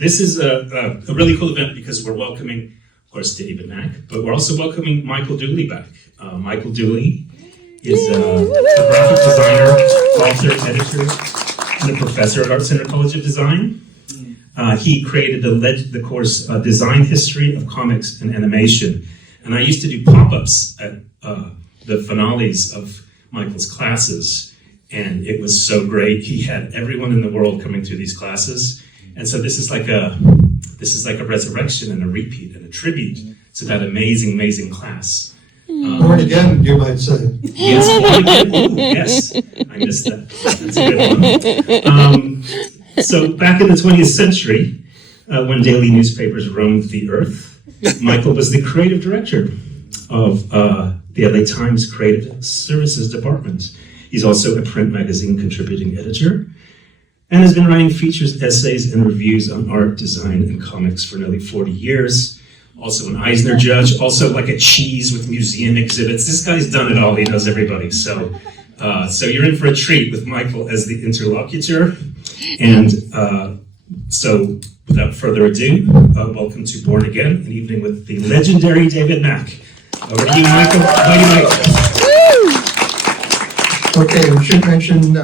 this is a really cool event because we're welcoming, of course, David Mack, but we're also welcoming Michael Dooley back. Michael Dooley is a graphic designer, author, editor, and a professor at Art Center College of Design. He created the course Design History of Comics and Animation. And I used to do pop-ups at the finales of Michael's classes, and it was so great. He had everyone in the world coming through these classes. And so this is like a resurrection and a repeat and a tribute to that amazing, amazing class. Born again, you might say. Yes, born again. Ooh, yes, I missed that. That's a good one. So back in the 20th century, when daily newspapers roamed the earth, Michael was the creative director of the LA Times Creative Services Department. He's also a print magazine contributing editor and has been writing features, essays, and reviews on art, design, and comics for nearly 40 years. Also an Eisner judge, also like a cheese with museum exhibits. This guy's done it all, he knows everybody. So you're in for a treat with Michael as the interlocutor. And so without further ado, welcome to Born Again, an evening with the legendary David Mack. Over to you, Michael. Okay, we should mention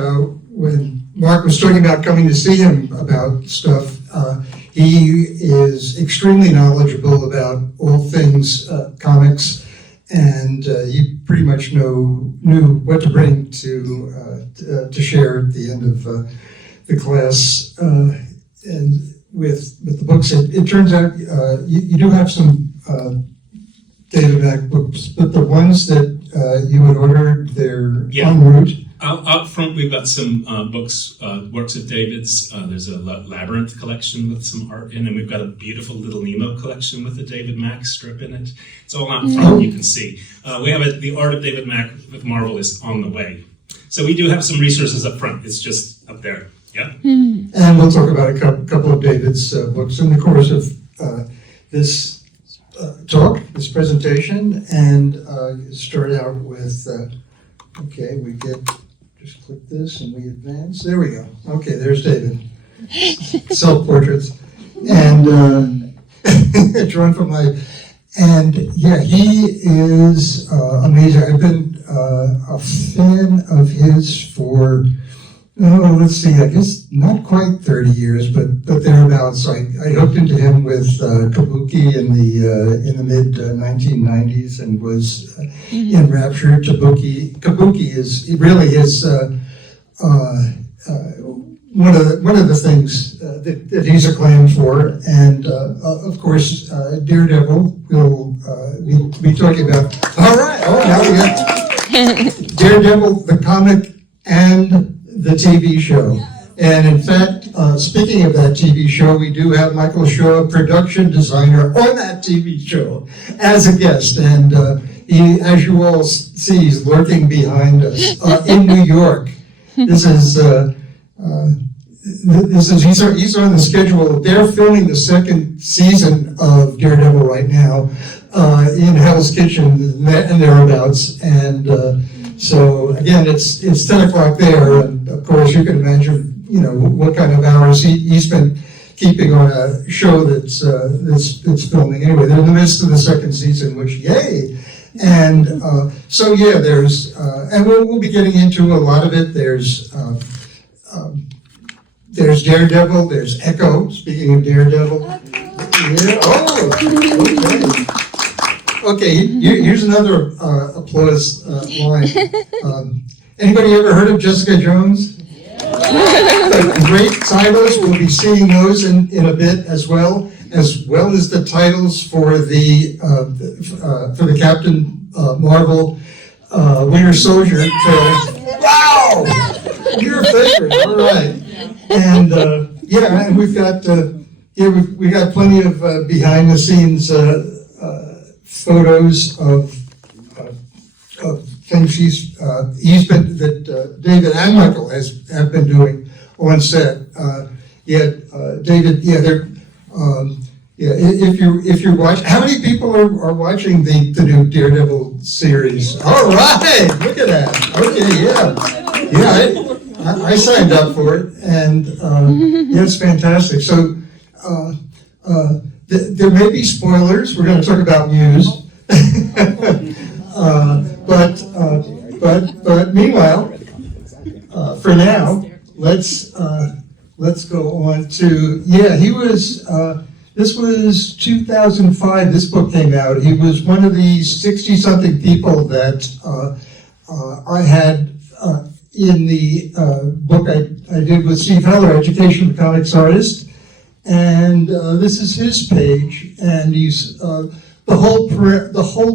when Mark was talking about coming to see him about stuff, he is extremely knowledgeable about all things comics, and he pretty much knew what to bring to share at the end of the class. And with the books, it turns out you do have some David Mack books, but the ones that you had ordered, they're en route. Out front, we've got some books, works of David's. There's a Labyrinth collection with some art in, and we've got a beautiful Little Nemo collection with a David Mack strip in it. It's all out front, you can see. We have the art of David Mack with Marvel is on the way. So we do have some resources up front. It's just up there. Yeah. And we'll talk about a couple of David's books in the course of this talk, this presentation, and start out with, okay, we get, just click this and we advance. There we go. Okay, there's David. Self-portraits. And drawn from life. And yeah, he is amazing. I've been a fan of his for, let's see, I guess not quite 30 years, but thereabouts. I hooked into him with Kabuki in the mid 1990s and was enraptured. Kabuki is really his one of the things that he's acclaimed for, and of course Daredevil we'll be talking about. All right, now we got Daredevil, the comic, and the TV show. And in fact, speaking of that TV show, we do have Michael Shaw, production designer on that TV show, as a guest. And he, as you all see, he's lurking behind us in New York. He's on the schedule. They're filming the second season of Daredevil right now in Hell's Kitchen and thereabouts. And so again, it's 10 o'clock there, and of course you can imagine, what kind of hours he spent keeping on a show that's filming. Anyway, they're in the midst of the second season, which yay! And so yeah, there's and we'll be getting into a lot of it. There's Daredevil. There's Echo. Speaking of Daredevil, yeah. Oh, okay. Here's another applause line. Anybody ever heard of Jessica Jones? Great titles. We'll be seeing those in a bit, as well as the titles for the Captain Marvel Winter Soldier film. Wow! Your favorite. All right. And and we've got we got plenty of behind the scenes photos of things David and Michael have been doing on set. David, if you're watching, how many people are watching the new Daredevil series? All right, look at that. Okay, yeah, I signed up for it, and it's fantastic. So there may be spoilers. We're going to talk about Muse. But meanwhile, for now, let's go on to, he was, this was 2005, this book came out. He was one of the 60-something people that I had in the book I did with Steve Heller, Education of Comics Artist. And this is his page, and he's the whole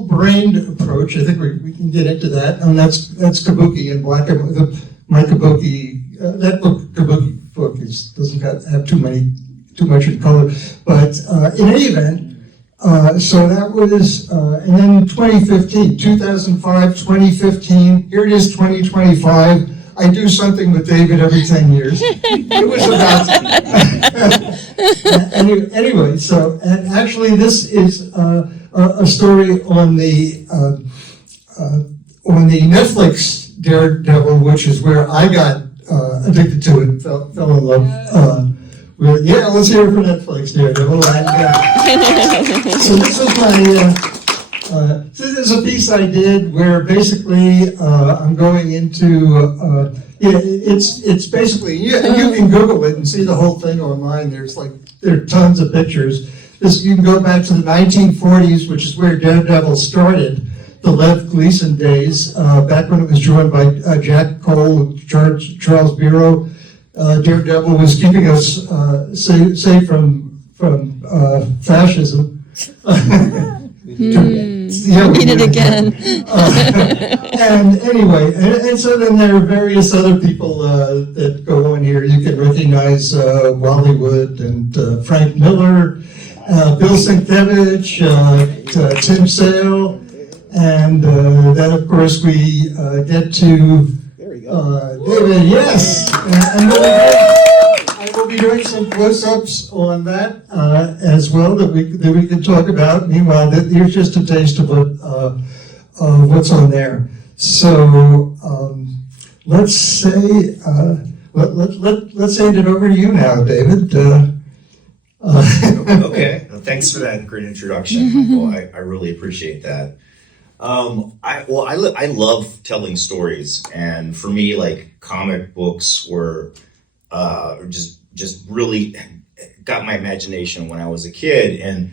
brained approach. I think we can get into that, and that's Kabuki and Black and my Kabuki. That Kabuki book doesn't have too much in color, but in any event. So that was, and then 2015, 2005, 2015. Here it is, 2025. I do something with David every 10 years. It was about anyway. So, and actually, this is a story on the Netflix Daredevil, which is where I got addicted to it, fell in love. Let's hear it for Netflix Daredevil. So this is my. This is a piece I did where basically I'm going into. It's basically you can Google it and see the whole thing online. There are tons of pictures. You can go back to the 1940s, which is where Daredevil started, the Lev Gleason days, back when it was drawn by Jack Cole, Charles Bureau. Daredevil was keeping us safe from fascism. Read it again. And anyway, and so then there are various other people that go on here. You can recognize Wallywood and Frank Miller, Bill Sienkiewicz, Tim Sale, and then of course we get to David. Yes, and I will be doing some close-ups on that as well that we can talk about. Meanwhile, here's just a taste of what's on there. So let's say let's hand it over to you now, David. Okay, well, thanks for that great introduction, Michael. I really appreciate that. I love telling stories, and for me, like comic books were just really got my imagination when I was a kid, and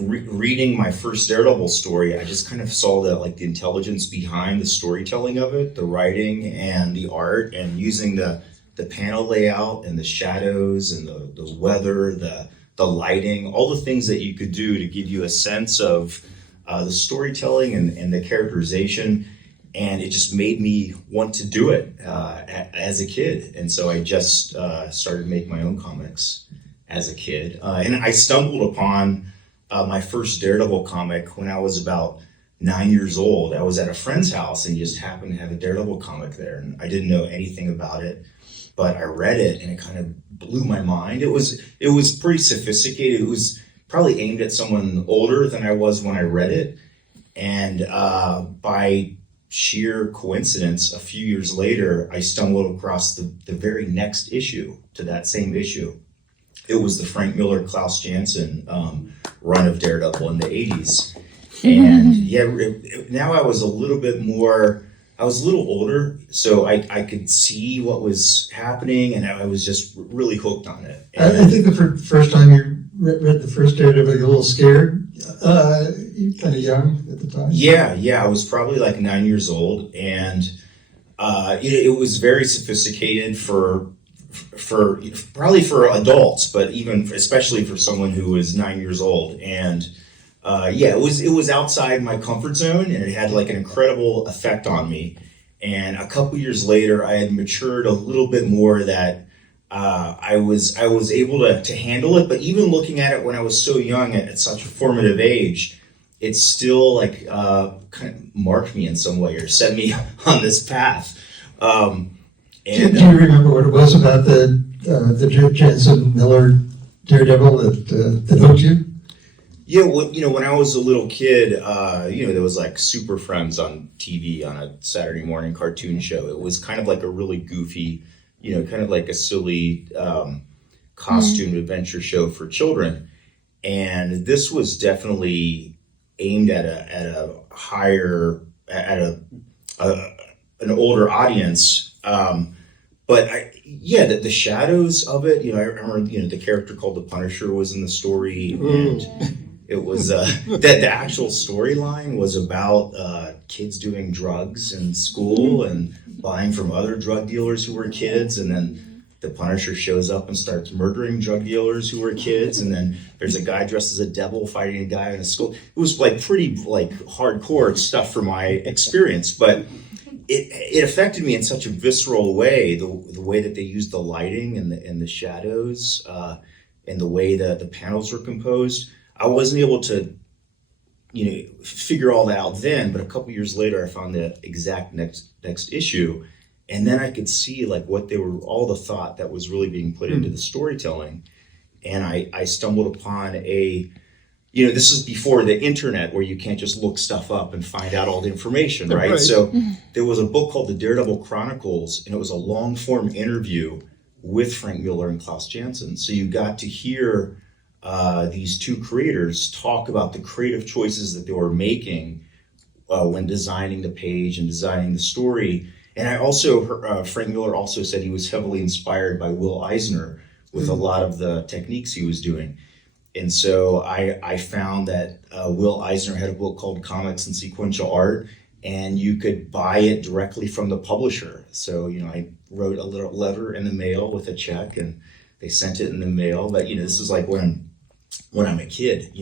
reading my first Daredevil story, I just kind of saw the intelligence behind the storytelling of it, the writing and the art, and using the panel layout and the shadows and the weather, the lighting, all the things that you could do to give you a sense of the storytelling and the characterization. And it just made me want to do it as a kid. And so I just started making my own comics as a kid. And I stumbled upon my first Daredevil comic when I was about 9 years old. I was at a friend's house and he just happened to have a Daredevil comic there. And I didn't know anything about it, but I read it and it kind of blew my mind. It was pretty sophisticated. It was probably aimed at someone older than I was when I read it. And by sheer coincidence, a few years later, I stumbled across the very next issue to that same issue. It was the Frank Miller, Klaus Janson run of Daredevil in the 80s. And now I was a little older, so I could see what was happening, and I was just really hooked on it. And I think the first time you read the first Daredevil, you were a little scared. You were kind of young at the time. Yeah. I was probably like 9 years old, and it was very sophisticated for probably for adults, but especially for someone who was 9 years old. And it was outside my comfort zone, and it had like an incredible effect on me. And a couple years later, I had matured a little bit more that I was able to handle it. But even looking at it when I was so young at such a formative age, it still kind of marked me in some way or set me on this path. Do you remember what it was about the Janson Miller Daredevil that hooked you? Yeah, well, when I was a little kid, there was like Super Friends on TV on a Saturday morning cartoon show. It was kind of like a really goofy, kind of like a silly costume adventure show for children. And this was definitely aimed at a higher, an older audience. But the shadows of it, I remember, the character called the Punisher was in the story, and it was that the actual storyline was about kids doing drugs in school and buying from other drug dealers who were kids, and then the Punisher shows up and starts murdering drug dealers who were kids, and then there's a guy dressed as a devil fighting a guy in a school. It was like pretty like hardcore stuff from my experience, but it affected me in such a visceral way, the way that they used the lighting and the shadows, and the way that the panels were composed. I wasn't able to, figure all that out then, but a couple years later, I found the exact next issue, and then I could see like what all the thought that was really being put into the storytelling, and I stumbled upon this is before the internet where you can't just look stuff up and find out all the information, right? So there was a book called The Daredevil Chronicles, and it was a long form interview with Frank Miller and Klaus Janson. So you got to hear these two creators talk about the creative choices that they were making when designing the page and designing the story. And I also heard, Frank Miller also said he was heavily inspired by Will Eisner with a lot of the techniques he was doing. And so I found that Will Eisner had a book called Comics and Sequential Art, and you could buy it directly from the publisher. So, I wrote a little letter in the mail with a check, and they sent it in the mail. But, this is like when I'm a kid,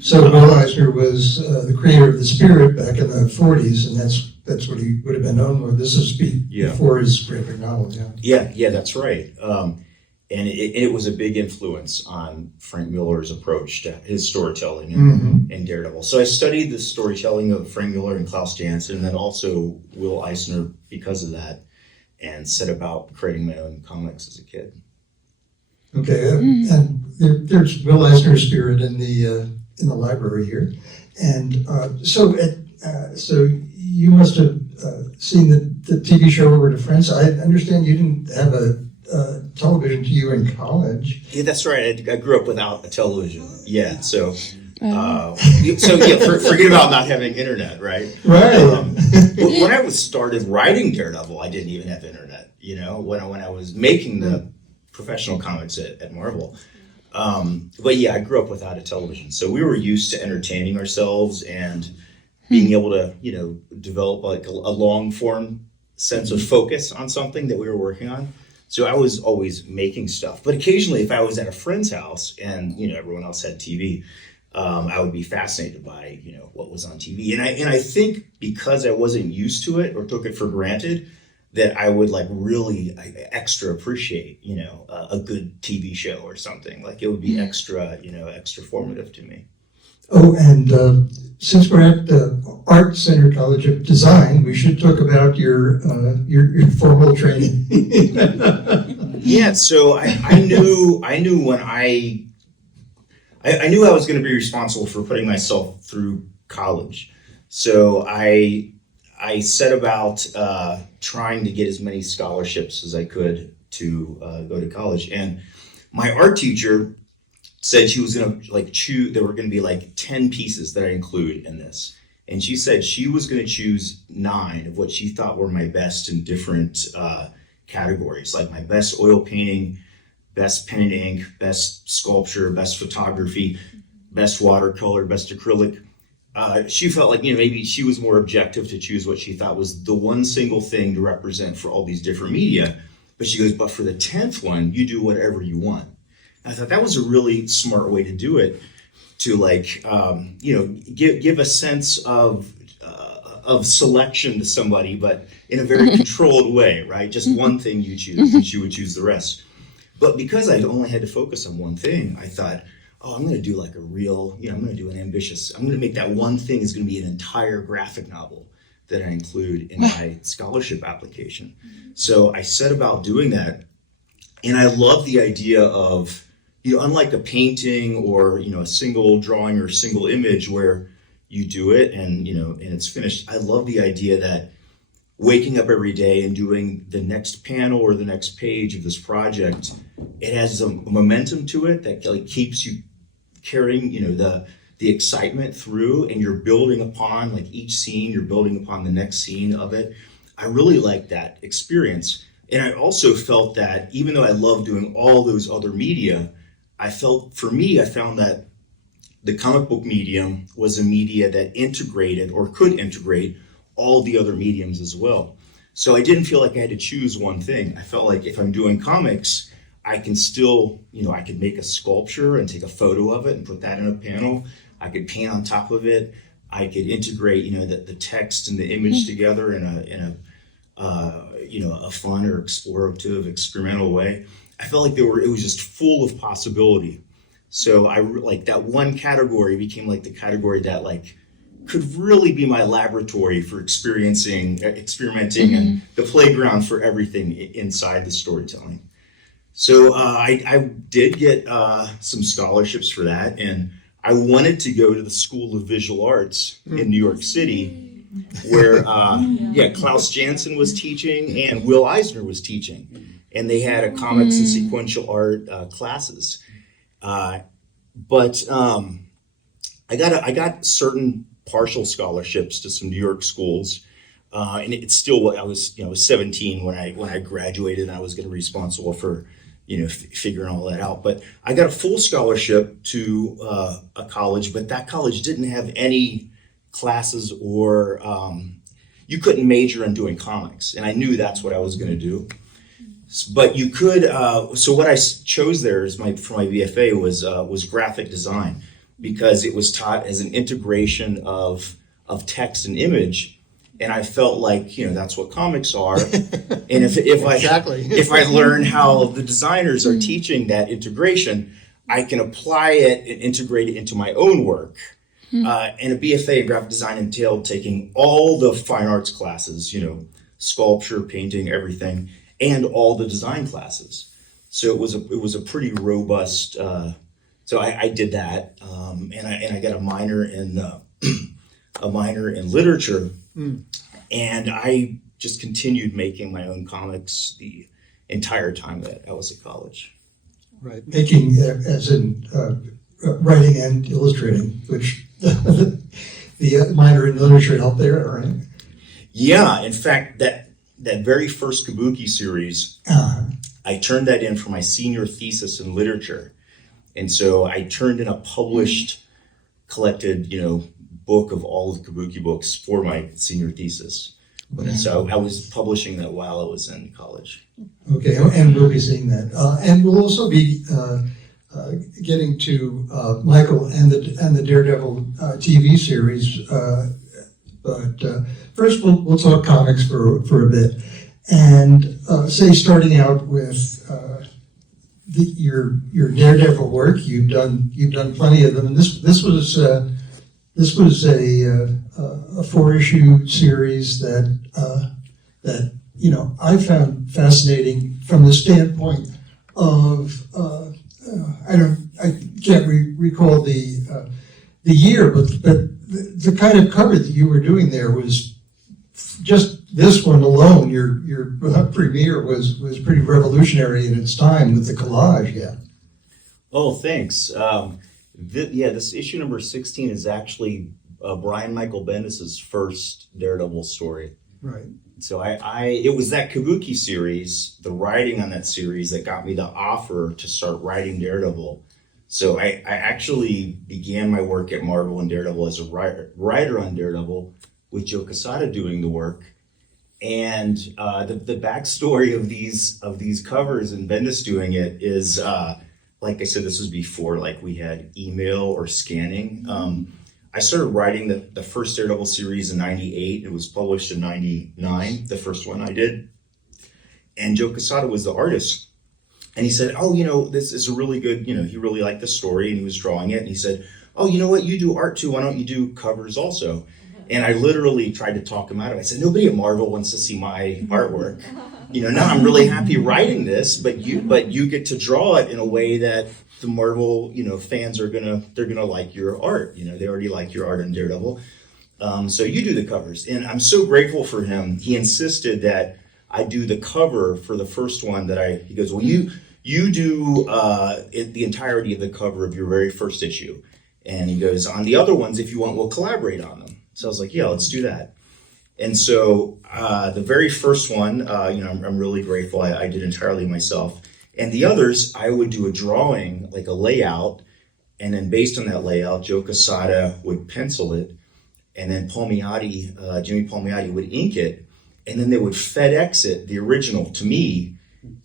So Will Eisner was the creator of the Spirit back in the 40s, and that's what he would have been known for. This is before his graphic novel, Yeah, that's right. And it was a big influence on Frank Miller's approach to his storytelling and Daredevil. So I studied the storytelling of Frank Miller and Klaus Janson, and then also Will Eisner because of that, and set about creating my own comics as a kid. Okay, and there's Will Eisner's Spirit in the library here, and so you must have seen the TV show Over to Friends. I understand you didn't have a television to you in college. Yeah, that's right. I grew up without a television. Yeah, so forget about not having internet, right? Right. When I started writing Daredevil, I didn't even have internet. When I was making the professional comics at Marvel. But yeah, I grew up without a television, so we were used to entertaining ourselves and being able to, develop like a long form sense of focus on something that we were working on. So I was always making stuff, but occasionally if I was at a friend's house and, everyone else had TV, I would be fascinated by, what was on TV. And I think because I wasn't used to it or took it for granted, that I would like really extra appreciate, a good TV show or something. Like it would be extra formative to me. Oh, and since we're at the Art Center College of Design, we should talk about your formal training. Yeah, so I knew when I knew I was going to be responsible for putting myself through college. So I set about trying to get as many scholarships as I could to go to college. And my art teacher said she was going to choose, there were going to be 10 pieces that I include in this. And she said she was going to choose 9 of what she thought were my best in different categories, like my best oil painting, best pen and ink, best sculpture, best photography, best watercolor, best acrylic. She felt like, maybe she was more objective to choose what she thought was the one single thing to represent for all these different media. But she goes, but for the 10th one, you do whatever you want. And I thought that was a really smart way to do it, to give a sense of selection to somebody, but in a very controlled way, right? Just one thing you choose, and she would choose the rest. But because I only had to focus on one thing, I thought, I'm going to do like a real, I'm going to do an ambitious, I'm going to make that one thing is going to be an entire graphic novel that I include in my scholarship application. So I set about doing that. And I love the idea of, unlike a painting or, a single drawing or single image where you do it and, and it's finished. I love the idea that waking up every day and doing the next panel or the next page of this project, it has a momentum to it that like keeps you carrying, the excitement through, and you're building upon like each scene, you're building upon the next scene of it. I really like that experience. And I also felt that even though I love doing all those other media, I found that the comic book medium was a media that integrated or could integrate all the other mediums as well. So I didn't feel like I had to choose one thing. I felt like if I'm doing comics, I can still, I could make a sculpture and take a photo of it and put that in a panel. I could paint on top of it. I could integrate, the text and the image together in a fun or explorative, experimental way. I felt like it was just full of possibility. So I like that one category became like the category that like could really be my laboratory for experimenting, and the playground for everything inside the storytelling. So I did get some scholarships for that, and I wanted to go to the School of Visual Arts in New York City, where Klaus Janson was teaching and Will Eisner was teaching, and they had a comics and sequential art classes. But I got certain partial scholarships to some New York schools, and it's still I was 17 when I graduated, and I was going to be responsible for figuring all that out. But I got a full scholarship to a college, but that college didn't have any classes or you couldn't major in doing comics, and I knew that's what I was going to do. But you could. So what I chose there for my BFA was graphic design, because it was taught as an integration of text and image, and I felt like that's what comics are. And if I learn how the designers are teaching that integration, I can apply it and integrate it into my own work. And a BFA in graphic design entailed taking all the fine arts classes, sculpture, painting, everything, and all the design classes. So it was a pretty robust. So I did that, and I got a minor in literature, and I just continued making my own comics the entire time that I was at college. Right, making as in writing and illustrating, which the minor in literature helped there, right? Yeah, in fact, that very first Kabuki series, I turned that in for my senior thesis in literature. And so I turned in a published, collected, book of all the Kabuki books for my senior thesis. So I was publishing that while I was in college. Okay, and we'll be seeing that. And we'll also be getting to Michael and the Daredevil TV series. But first we'll talk comics for a bit. And say starting out with your Daredevil work, you've done plenty of them, and this was a 4-issue series that I found fascinating from the standpoint of I can't recall the year, but the kind of cover that you were doing there was just this one alone. Your premiere was pretty revolutionary in its time with the collage. Yeah. Oh, thanks. This issue number 16 is actually Brian Michael Bendis's first Daredevil story. Right. So it was that Kabuki series, the writing on that series, that got me the offer to start writing Daredevil. So I actually began my work at Marvel and Daredevil as a writer on Daredevil, with Joe Quesada doing the work. And the backstory of these covers and Bendis doing it is, like I said, this was before we had email or scanning. I started writing the first Daredevil series in 98. It was published in 99, the first one I did. And Joe Quesada was the artist. And he said, this is a really good, he really liked the story and he was drawing it. And he said, oh, you know what, you do art too. Why don't you do covers also? And I literally tried to talk him out of it. I said, nobody at Marvel wants to see my artwork. Now I'm really happy writing this, but you get to draw it in a way that the Marvel, fans they're gonna like your art. They already like your art in Daredevil. So you do the covers. And I'm so grateful for him. He insisted that I do the cover for the first one he goes, well, you do the entirety of the cover of your very first issue. And he goes, on the other ones, if you want, we'll collaborate on them. So I was like, yeah, let's do that. And so the very first one, I'm really grateful. I did entirely myself. And the others, I would do a drawing, like a layout. And then based on that layout, Joe Quesada would pencil it. And then Jimmy Palmiotti would ink it. And then they would FedEx it, the original, to me.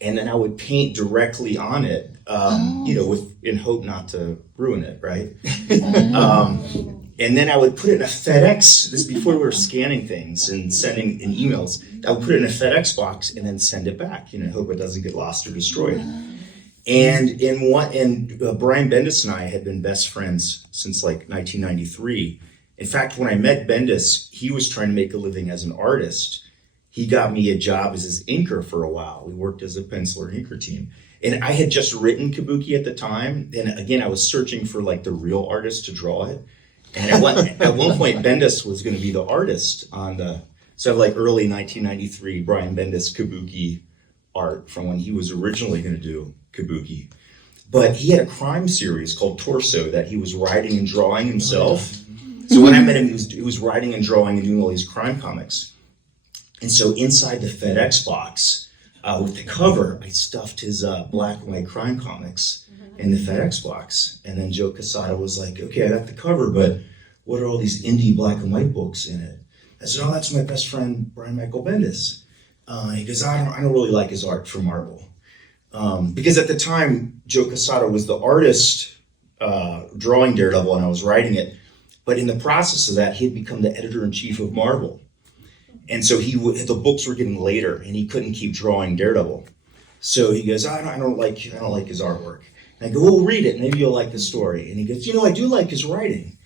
And then I would paint directly on it, in hope not to ruin it, right? And then I would put it in a FedEx, this before we were scanning things and sending in emails. I would put it in a FedEx box and then send it back, hope it doesn't get lost or destroyed. And Brian Bendis and I had been best friends since like 1993. In fact, when I met Bendis, he was trying to make a living as an artist. He got me a job as his inker for a while. We worked as a penciler and inker team. And I had just written Kabuki at the time. And again, I was searching for like the real artist to draw it. And at one point, Bendis was going to be the artist on so I have like early 1993 Brian Bendis Kabuki art from when he was originally going to do Kabuki. But he had a crime series called Torso that he was writing and drawing himself. So when I met him, he was writing and drawing and doing all these crime comics. And so inside the FedEx box, with the cover, I stuffed his black and white crime comics in the FedEx box. And then Joe Quesada was like, okay, I got the cover, but what are all these indie black and white books in it? I said, oh, that's my best friend, Brian Michael Bendis. He goes, I don't really like his art for Marvel. Because at the time, Joe Quesada was the artist drawing Daredevil and I was writing it. But in the process of that, he had become the editor-in-chief of Marvel. And so the books were getting later and he couldn't keep drawing Daredevil. So he goes, I don't like his artwork. And I go, well, read it. Maybe you'll like the story. And he goes, I do like his writing.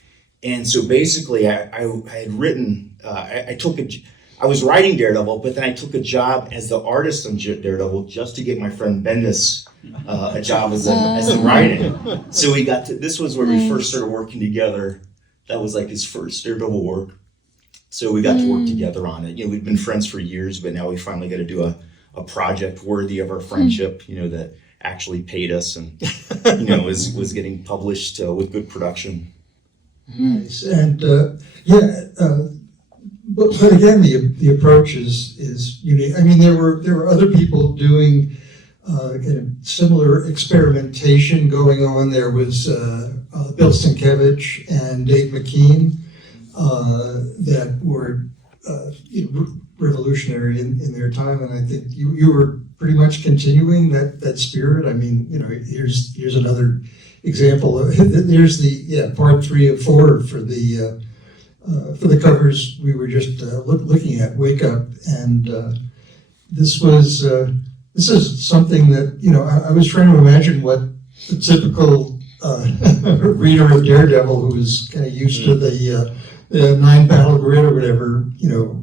And so basically I had written, I was writing Daredevil, but then I took a job as the artist on Daredevil just to get my friend Bendis a job as the writing. So this was where we first started working together. That was like his first Daredevil work. So we got to work together on it. We'd been friends for years, but now we finally got to do a project worthy of our friendship, that actually paid us and, was getting published with good production. Nice. And but again, the approach is unique. I mean, there were other people doing kind of similar experimentation going on. There was Bill Sienkiewicz and Dave McKean that were revolutionary in their time, and I think you were pretty much continuing that spirit. I mean, here's another example. There's the part 3 of 4 for the covers we were just looking at. Wake Up, and this is something that I was trying to imagine what the typical reader of Daredevil, who was kind of used to the 9-battle grid or whatever,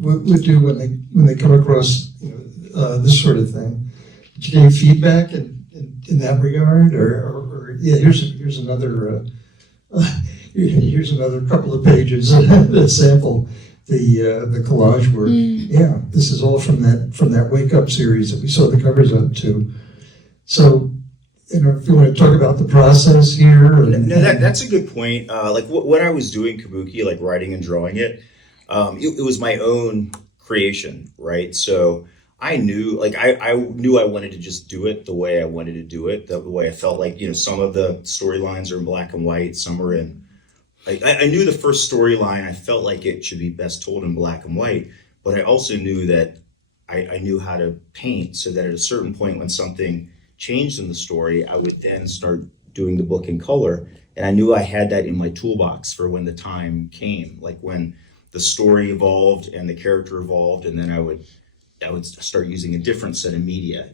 would do when they come across this sort of thing. Did you get any feedback in that regard, or here's another here's another couple of pages that sample the collage work. Yeah, this is all from that Wake Up series that we saw the covers up to. So, if you want to talk about the process here. No, that's a good point. Like when I was doing Kabuki, like writing and drawing it, it was my own creation, right? So I knew, I knew I wanted to just do it the way I wanted to do it, the way I felt like, some of the storylines are in black and white, some are in, I knew the first storyline, I felt like it should be best told in black and white, but I also knew that I knew how to paint so that at a certain point when something changed in the story, I would then start doing the book in color. And I knew I had that in my toolbox for when the time came, like when the story evolved and the character evolved, and then I would start using a different set of media,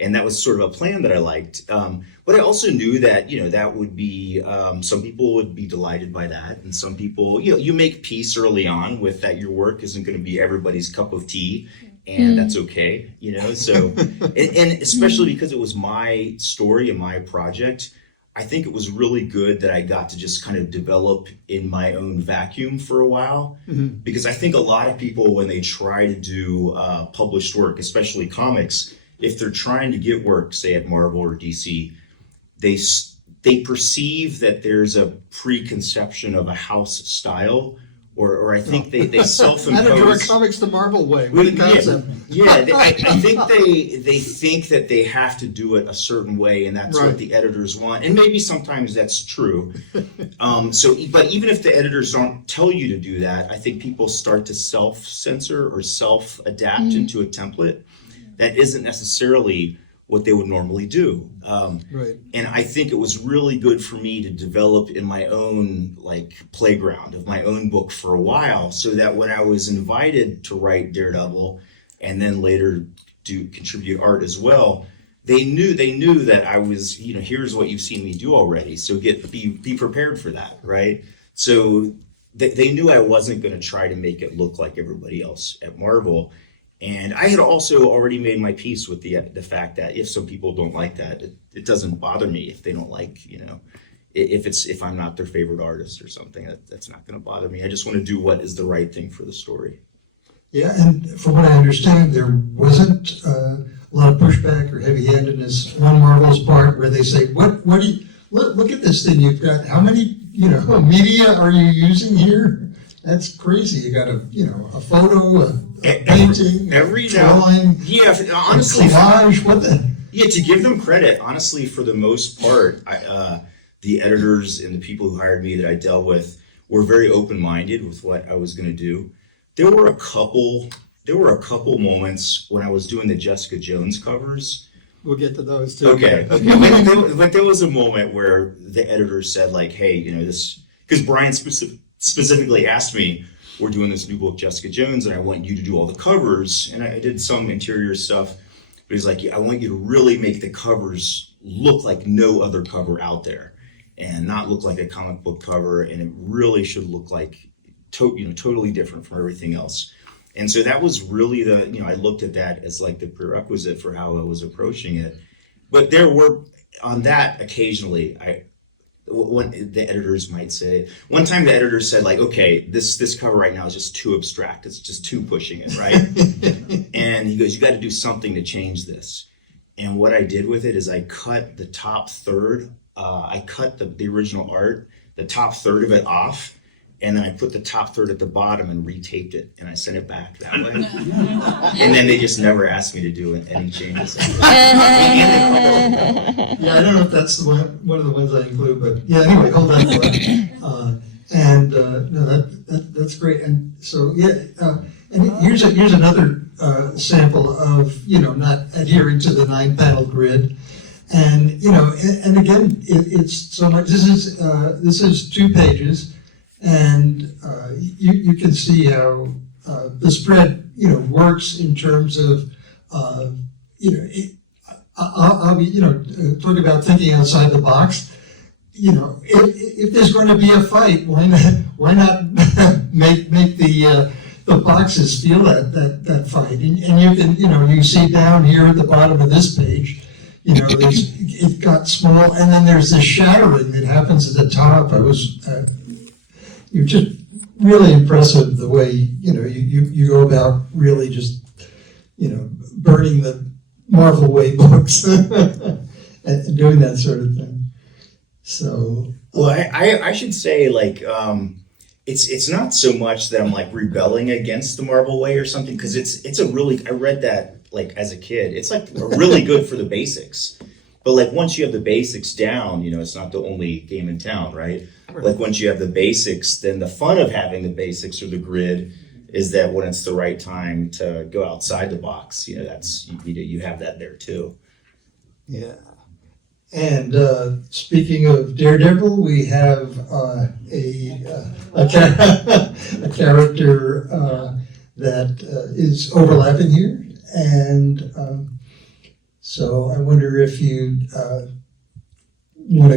and that was sort of a plan that I liked. But I also knew that, that would be, some people would be delighted by that. And some people, you make peace early on with that your work isn't going to be everybody's cup of tea. And that's okay, so, and especially because it was my story and my project, I think it was really good that I got to just kind of develop in my own vacuum for a while, because I think a lot of people, when they try to do published work, especially comics, if they're trying to get work, say at Marvel or DC, they perceive that there's a preconception of a house style, or I think they self-impose. How to draw comics the Marvel way. What a concept. I think they think that they have to do it a certain way, and that's what the editors want. And maybe sometimes that's true. But even if the editors don't tell you to do that, I think people start to self-censor or self-adapt into a template that isn't necessarily what they would normally do. And I think it was really good for me to develop in my own playground of my own book for a while, so that when I was invited to write Daredevil and then later contribute art as well, they knew that I was, here's what you've seen me do already. So be prepared for that, right? So they knew I wasn't going to try to make it look like everybody else at Marvel. And I had also already made my peace with the fact that if some people don't like that, it doesn't bother me if they don't like, if I'm not their favorite artist or something, that's not going to bother me. I just want to do what is the right thing for the story. Yeah, and from what I understand, there wasn't a lot of pushback or heavy-handedness on Marvel's part, where they say, "What do you look at this thing you've got? How many media are you using here? That's crazy. You got a photo, a painting, every drawing, honestly, collage. What the?" Yeah, to give them credit, honestly, for the most part, the editors and the people who hired me that I dealt with were very open-minded with what I was going to do. There were a couple moments when I was doing the Jessica Jones covers. We'll get to those too. Okay. But there was a moment where the editor said, hey, this, because Brian specifically asked me, we're doing this new book, Jessica Jones, and I want you to do all the covers. And I did some interior stuff, but he's like, I want you to really make the covers look like no other cover out there, and not look like a comic book cover, and it really should look like totally different from everything else. And so that was really I looked at that as the prerequisite for how I was approaching it. But there were, on that occasionally, when the editors might say, one time the editor said okay, this cover right now is just too abstract. It's just too pushing it, right? And he goes, you got to do something to change this. And what I did with it is I cut the top third. I cut the original art, the top third of it off, and then I put the top third at the bottom and retaped it, and I sent it back that way. And then they just never asked me to do any changes. Yeah, I don't know if that's one of the ones I include, but yeah, anyway, hold on for that. No, that's great. And so, and here's another sample of, not adhering to the 9-panel grid. And, and again, it's so much, this is 2 pages. And you can see how the spread, works in terms of, I'll be, talking about thinking outside the box. If there's going to be a fight, why not make the boxes feel that fight? And you can, you see down here at the bottom of this page, it got small, and then there's this shattering that happens at the top. You're just really impressive the way, you go about really just, burning the Marvel Way books and doing that sort of thing. So. Well, I should say, it's not so much that I'm rebelling against the Marvel Way or something, because it's a really, I read that as a kid, it's really good for the basics. But once you have the basics down, it's not the only game in town, right? Once you have the basics, then the fun of having the basics or the grid is that when it's the right time to go outside the box, that's you have that there too. Yeah. And speaking of Daredevil, we have a character that is overlapping here, and so I wonder if you want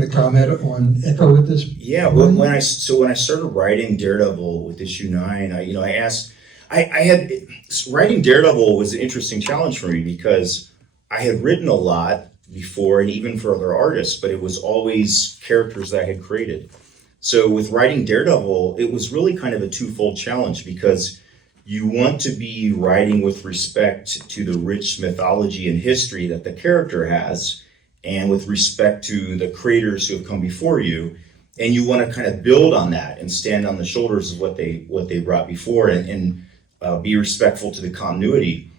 to comment on Echo with this? Yeah, when I started writing Daredevil with issue 9, I asked, writing Daredevil was an interesting challenge for me, because I had written a lot before, and even for other artists, but it was always characters that I had created. So with writing Daredevil, it was really kind of a twofold challenge, because you want to be writing with respect to the rich mythology and history that the character has, and with respect to the creators who have come before you, and you want to kind of build on that and stand on the shoulders of what they brought before, and be respectful to the continuity.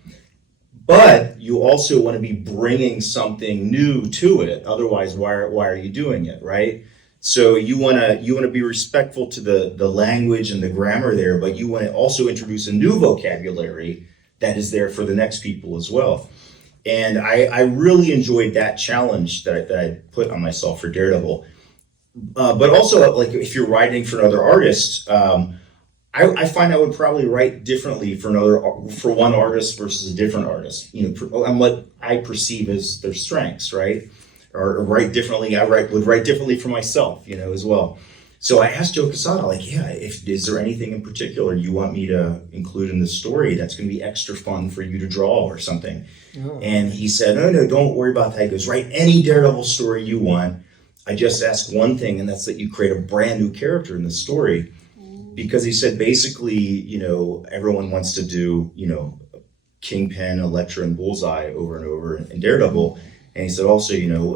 But you also want to be bringing something new to it. Otherwise, why are you doing it, right? So you want to be respectful to the language and the grammar there, but you want to also introduce a new vocabulary that is there for the next people as well. And I really enjoyed that challenge that I put on myself for Daredevil. But also, like, if you're writing for another artist, I find I would probably write differently for one artist versus a different artist. And what I perceive as their strengths, right? Or write differently. Would write differently for myself, as well. So I asked Joe Quesada, like, is there anything in particular you want me to include in the story that's going to be extra fun for you to draw or something? Oh. And he said, no, don't worry about that. He goes, write any Daredevil story you want. I just ask one thing, and that's that you create a brand new character in the story. Because he said, basically, everyone wants to do, Kingpin, Elektra, and Bullseye over and over in Daredevil. And he said also,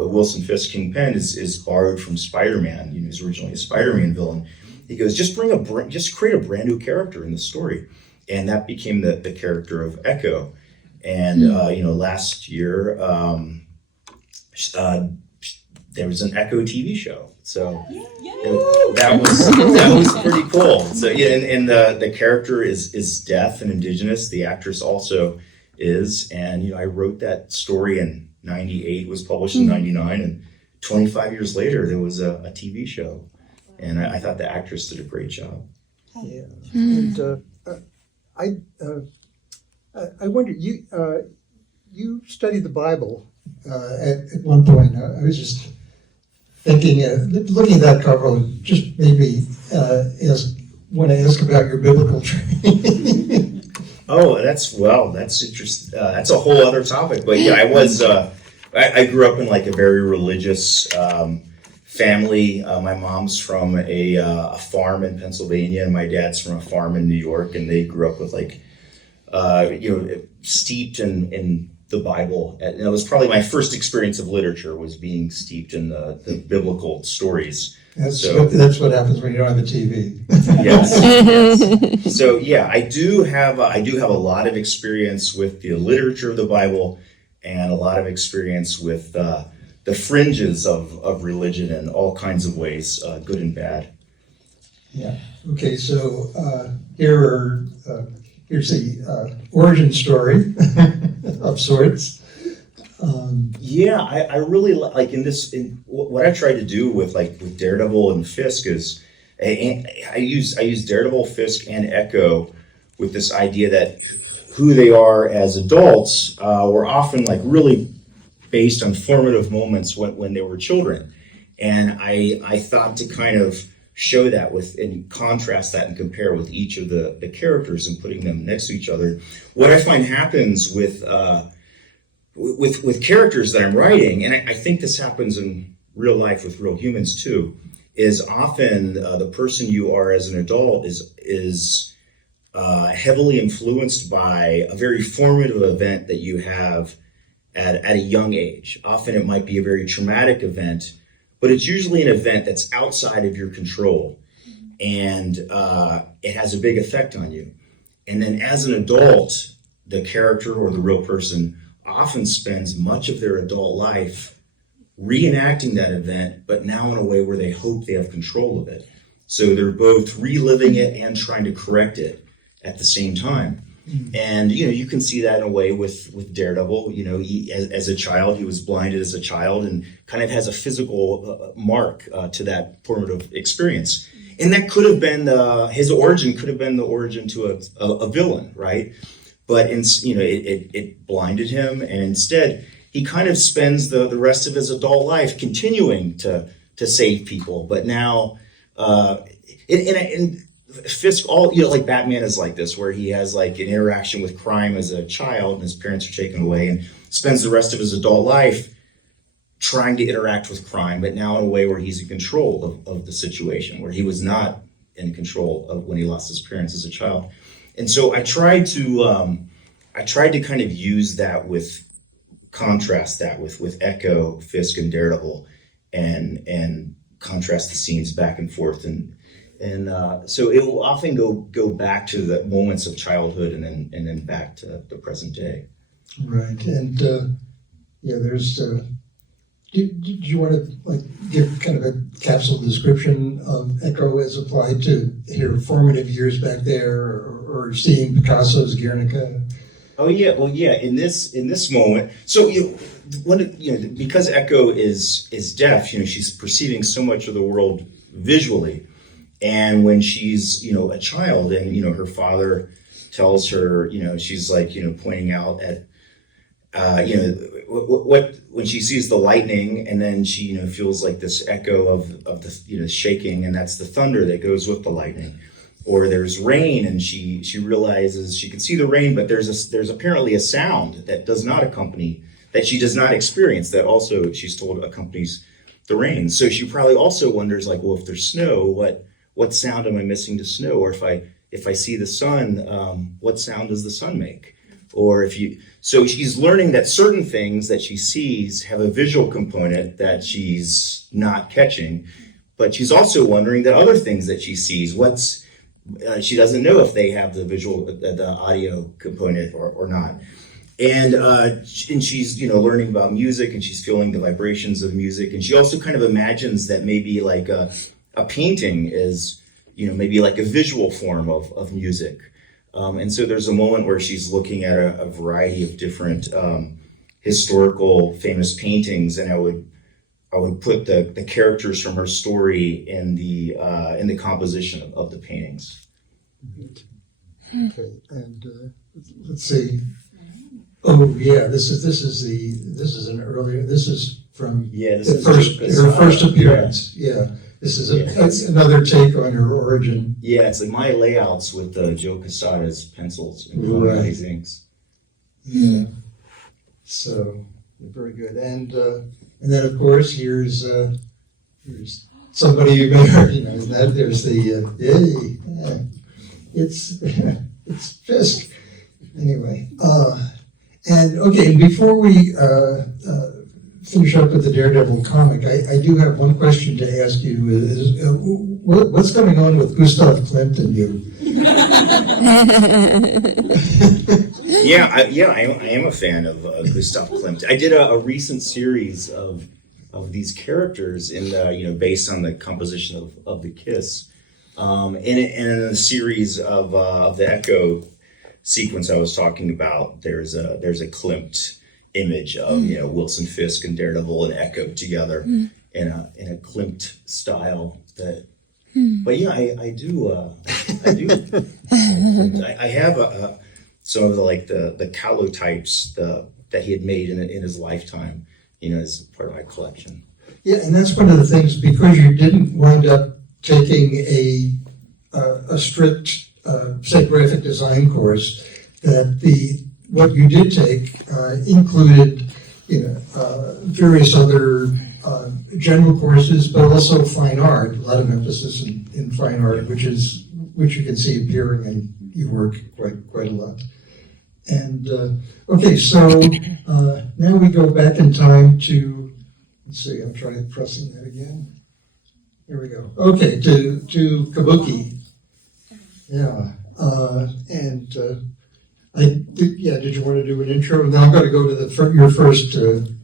Wilson Fisk Kingpin is borrowed from Spider-Man. He's originally a Spider-Man villain. He goes, just create a brand new character in the story. And that became the character of Echo. And, last year, there was an Echo TV show. So that was pretty cool. So and the character is deaf and indigenous. The actress also is. And, I wrote that story in 98, was published in 99, and 25 years later there was a TV show, and I thought the actress did a great job. Yeah, and I wonder, you studied the Bible at one point. I was just thinking, looking at that cover, just maybe want to ask about your biblical training. Oh, that's interesting. That's a whole other topic. But yeah, I grew up in like a very religious family. My mom's from a farm in Pennsylvania, and my dad's from a farm in New York, and they grew up with steeped in the Bible. And it was probably my first experience of literature, was being steeped in the biblical stories. That's what happens when you don't have a TV. Yes. So yeah, I do have a lot of experience with the literature of the Bible, and a lot of experience with the fringes of religion in all kinds of ways, good and bad. Yeah. Okay. So here's the origin story of sorts. I really like what I try to do with Daredevil and Fisk is I use Daredevil, Fisk, and Echo with this idea that who they are as adults were often really based on formative moments when they were children, and I thought to kind of show that and contrast that and compare with each of the characters and putting them next to each other. What I find happens with characters that I'm writing, and I think this happens in real life with real humans too, is often the person you are as an adult is heavily influenced by a very formative event that you have at a young age. Often it might be a very traumatic event, but it's usually an event that's outside of your control, and it has a big effect on you. And then as an adult, the character or the real person often spends much of their adult life reenacting that event, but now in a way where they hope they have control of it. So they're both reliving it and trying to correct it at the same time. Mm-hmm. And, you can see that in a way with Daredevil. He, as a child, he was blinded as a child and kind of has a physical mark to that formative experience. And that could have been his origin, could have been the origin to a villain, right? But it blinded him, and instead he kind of spends the rest of his adult life continuing to save people. But now, in Fisk, like Batman is like this, where he has an interaction with crime as a child, and his parents are taken away, and spends the rest of his adult life trying to interact with crime, but now in a way where he's in control of the situation, where he was not in control of when he lost his parents as a child. And so I tried to kind of use that contrast that with Echo, Fisk, and Daredevil, and contrast the scenes back and forth, and so it will often go back to the moments of childhood and then back to the present day. Right, and there's. Do you want to give kind of a capsule description of Echo as applied to your formative years back there, or seeing Picasso's Guernica? Oh yeah, well yeah. In this moment, so because Echo is deaf, she's perceiving so much of the world visually, and when she's a child, and her father tells her, she's like pointing out at what when she sees the lightning, and then she feels like this echo of the shaking, and that's the thunder that goes with the lightning. Or there's rain, and she realizes she can see the rain, but there's apparently a sound that does not accompany, that she does not experience, that also she's told accompanies the rain. So she probably also wonders, like, well, if there's snow, what sound am I missing to snow? Or if I see the sun, what sound does the sun make? Or so she's learning that certain things that she sees have a visual component that she's not catching, but she's also wondering that other things that she sees, she doesn't know if they have the audio component or not. And she's learning about music, and she's feeling the vibrations of music, and she also kind of imagines that maybe like a painting is maybe like a visual form of music. And so there's a moment where she's looking at a variety of different historical famous paintings, and I would put the characters from her story in the composition of the paintings. Okay, and let's see. Oh yeah, this is an earlier. This is from her first appearance. Yeah. This is that's another take on her origin. Yeah, it's like my layouts with Joe Quesada's pencils and these inks. Yeah. So very good, and then of course here's somebody you may already know. That there's it's Fisk. Anyway, and okay, before we finish up with the Daredevil comic, I do have one question to ask you. What's going on with Gustav Klimt and you? I am a fan of Gustav Klimt. I did a recent series of these characters based on the composition of the Kiss, in a series of the Echo sequence I was talking about. There's a Klimt image of Wilson Fisk and Daredevil and Echo together in a Klimt style. But yeah, I do. I have some of the calotypes that he had made in his lifetime, as part of my collection. Yeah, and that's one of the things, because you didn't wind up taking a strict say graphic design course, that what you did take included various other general courses, but also fine art. A lot of emphasis in fine art, which you can see appearing in your work quite a lot. And okay, so now we go back in time to, let's see, I'm trying pressing that again. Here we go. Okay, to Kabuki. Yeah, did you want to do an intro? Now I'm going to go to your first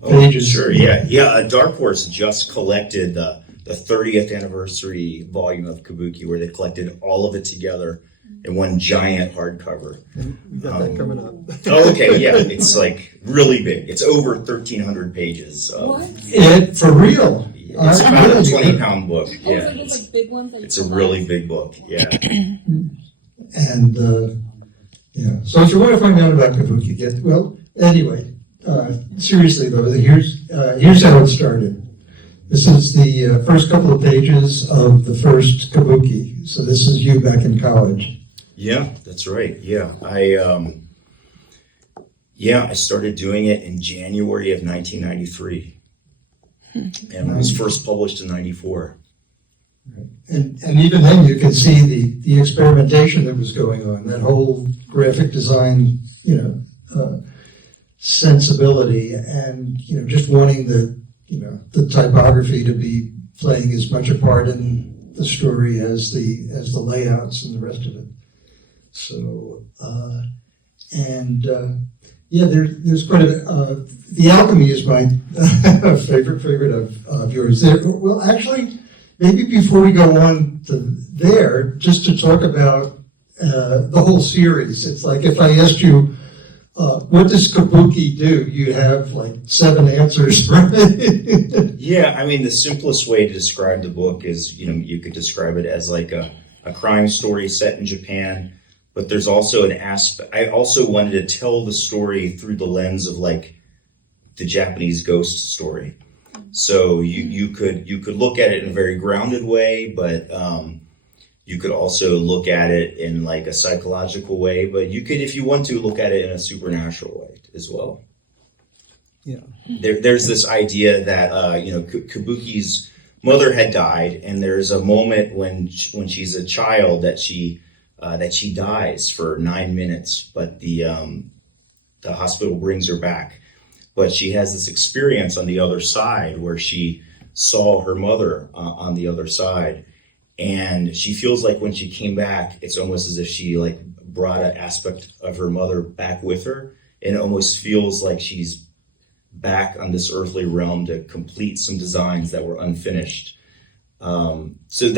pages. Sure, yeah. Dark Horse just collected the 30th anniversary volume of Kabuki, where they collected all of it together in one giant hardcover. We got that coming up. Oh, okay, yeah, it's like really big. It's over 1,300 pages. What? For real? It's about a 20-pound book. Oh, Yeah, so it's like big ones. it's a really big book. Yeah. And so if you want to find out about Kabuki, anyway, seriously though, here's how it started. This is the first couple of pages of the first Kabuki. So this is you back in college. Yeah, that's right. Yeah, I started doing it in January of 1993. and it was first published in '94. And even then, you can see the experimentation that was going on, that whole graphic design, sensibility, and just wanting the typography to be playing as much a part in the story as the layouts and the rest of it. So there's quite a The Alchemy is my favorite of yours. Well, actually, maybe before we go on to there, just to talk about the whole series. It's like if I asked you, what does kabuki do? You'd have like 7 answers, right? Yeah, I mean, the simplest way to describe the book is, you could describe it as like a crime story set in Japan, but there's also an aspect. I also wanted to tell the story through the lens of like the Japanese ghost story. So you could look at it in a very grounded way, but you could also look at it in like a psychological way, but you could, if you want to, look at it in a supernatural way as well. Yeah. There's this idea that Kabuki's mother had died, and there's a moment when she's a child that she dies for 9 minutes, but the hospital brings her back. But she has this experience on the other side where she saw her mother on the other side. And she feels like when she came back, it's almost as if she like brought an aspect of her mother back with her. And it almost feels like she's back on this earthly realm to complete some designs that were unfinished. So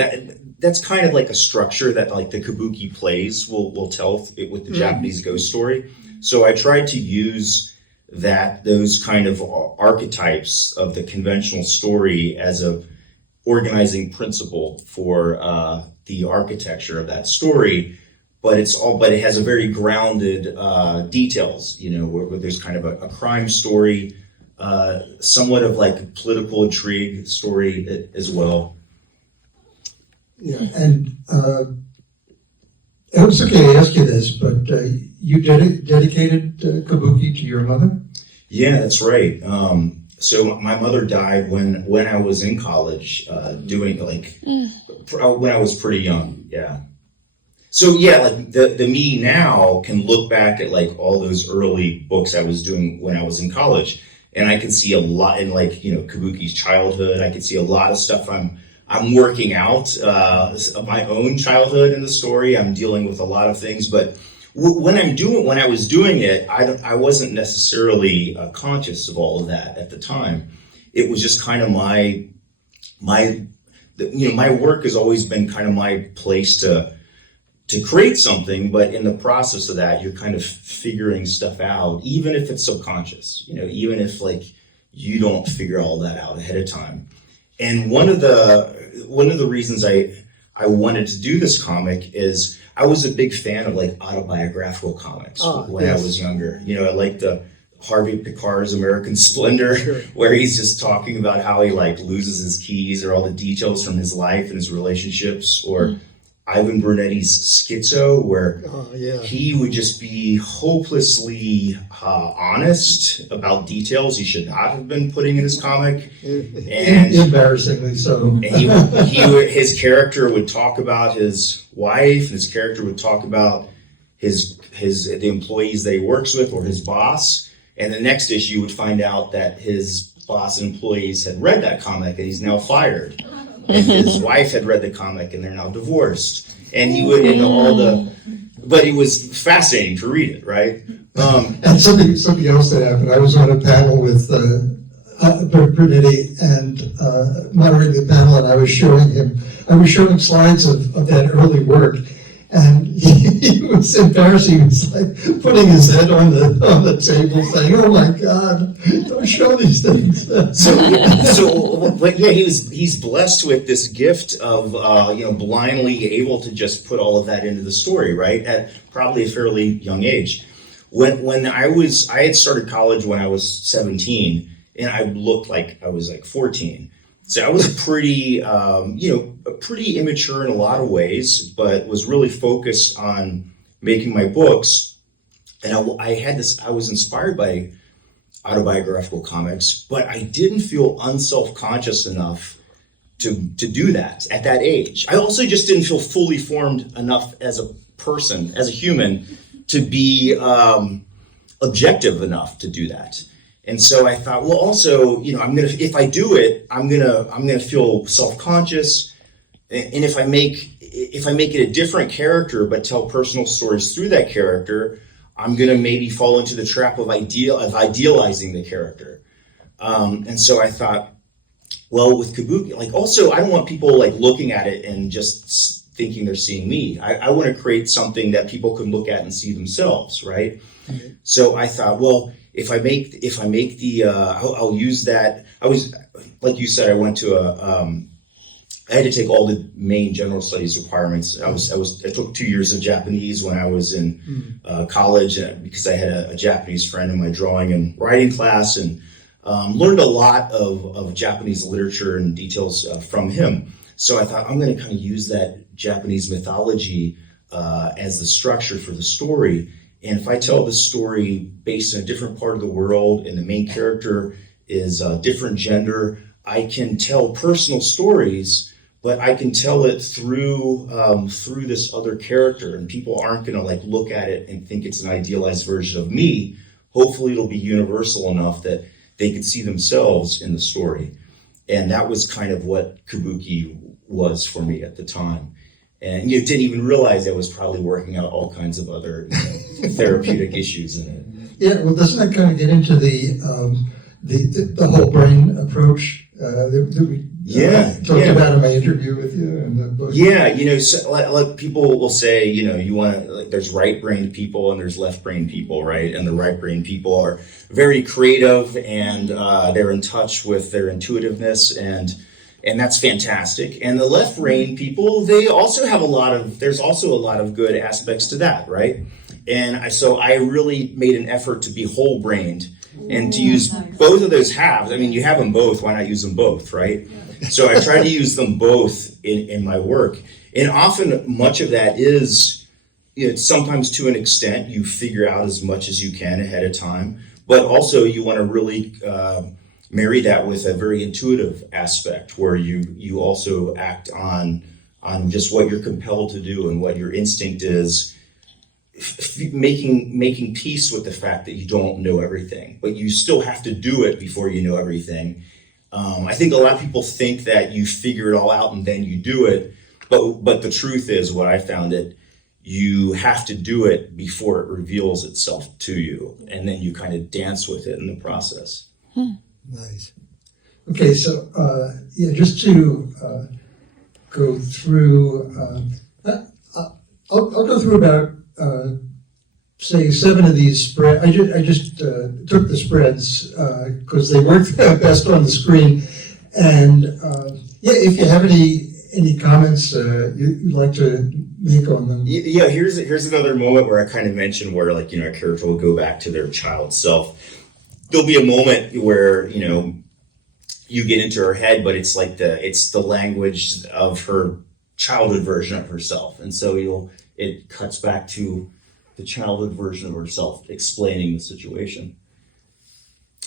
that's kind of like a structure that like the kabuki plays will tell it with the Japanese ghost story. So I tried to use those kind of archetypes of the conventional story as a organizing principle for the architecture of that story, but it has a very grounded details, where there's kind of a crime story, somewhat of like a political intrigue story as well. Yeah, and it was okay to ask you this, but you dedicated kabuki to your mother? Yeah, that's right. So my mother died when I was in college, when I was pretty young. Yeah. So yeah, like the me now can look back at like all those early books I was doing when I was in college, and I can see a lot in like Kabuki's childhood. I can see a lot of stuff I'm working out of my own childhood in the story. I'm dealing with a lot of things, but when I was doing it, I wasn't necessarily conscious of all of that at the time. It was just kind of my work has always been kind of my place to create something, but in the process of that, you're kind of figuring stuff out, even if it's subconscious, even if like you don't figure all that out ahead of time. And one of the reasons I wanted to do this comic is I was a big fan of like autobiographical comics when I was younger. I liked the Harvey Picar's American Splendor, sure, where he's just talking about how he like loses his keys or all the details from his life and his relationships, or Ivan Brunetti's Schizo, where he would just be hopelessly honest about details he should not have been putting in his comic, and embarrassingly so. And his character would talk about his wife, and his character would talk about the employees that he works with or his boss, and the next issue would find out that his boss and employees had read that comic and he's now fired. And his wife had read the comic and they're now divorced. And he would, but it was fascinating to read it, right? And something else that happened. I was on a panel with Brunetti and moderating the panel, and I was showing slides of that early work. And he was embarrassed. He was like putting his head on the table, saying, "Oh my God, don't show these things." But yeah, he's blessed with this gift of blindly able to just put all of that into the story, right? At probably a fairly young age. When I had started college when I was 17, and I looked like I was like 14. So I was pretty immature in a lot of ways, but was really focused on making my books. And I was inspired by autobiographical comics, but I didn't feel unself-conscious enough to do that at that age. I also just didn't feel fully formed enough as a person, as a human, to be objective enough to do that. And so I thought, well, also, if I do it, I'm gonna feel self-conscious. And if I make it a different character, but tell personal stories through that character, I'm gonna maybe fall into the trap of idealizing the character. And so I thought, well, with Kabuki, also, I don't want people looking at it and just thinking they're seeing me. I want to create something that people can look at and see themselves, right? Mm-hmm. So I thought, well, if I make the, I'll use that. I was, like you said, I had to take all the main general studies requirements. I took 2 years of Japanese when I was in college because I had a Japanese friend in my drawing and writing class, and learned a lot of Japanese literature and details from him. So I thought, I'm going to kind of use that Japanese mythology as the structure for the story. And if I tell the story based in a different part of the world and the main character is a different gender, I can tell personal stories, but I can tell it through this other character, and people aren't going to look at it and think it's an idealized version of me. Hopefully it'll be universal enough that they can see themselves in the story. And that was kind of what Kabuki was for me at the time. And you didn't even realize I was probably working out all kinds of other therapeutic issues in it. Yeah, well, doesn't that kind of get into the whole brain approach that we talked about in my interview with you in the book? Yeah, so, people will say, you want to, there's right-brained people and there's left-brained people, right? And the right-brained people are very creative and they're in touch with their intuitiveness, and that's fantastic. And the left-brained people, they also have there's also a lot of good aspects to that, right? And so I really made an effort to be whole-brained and to use both of those halves. I mean, you have them both, why not use them both, right? So I try to use them both in my work. And often much of that is, sometimes to an extent, you figure out as much as you can ahead of time, but also you want to really marry that with a very intuitive aspect where you also act on just what you're compelled to do and what your instinct is, making peace with the fact that you don't know everything, but you still have to do it before you know everything. I think a lot of people think that you figure it all out and then you do it, but the truth is, what I found it, you have to do it before it reveals itself to you, and then you kind of dance with it in the process. Nice. Okay, so just to go through, I'll go through about say 7 of these spreads. I just took the spreads because they work best on the screen. And if you have any comments you'd like to make on them. Yeah, here's another moment where I kind of mentioned where a character will go back to their child self. There'll be a moment where you get into her head, but it's it's the language of her childhood version of herself, and so it cuts back to the childhood version of herself explaining the situation.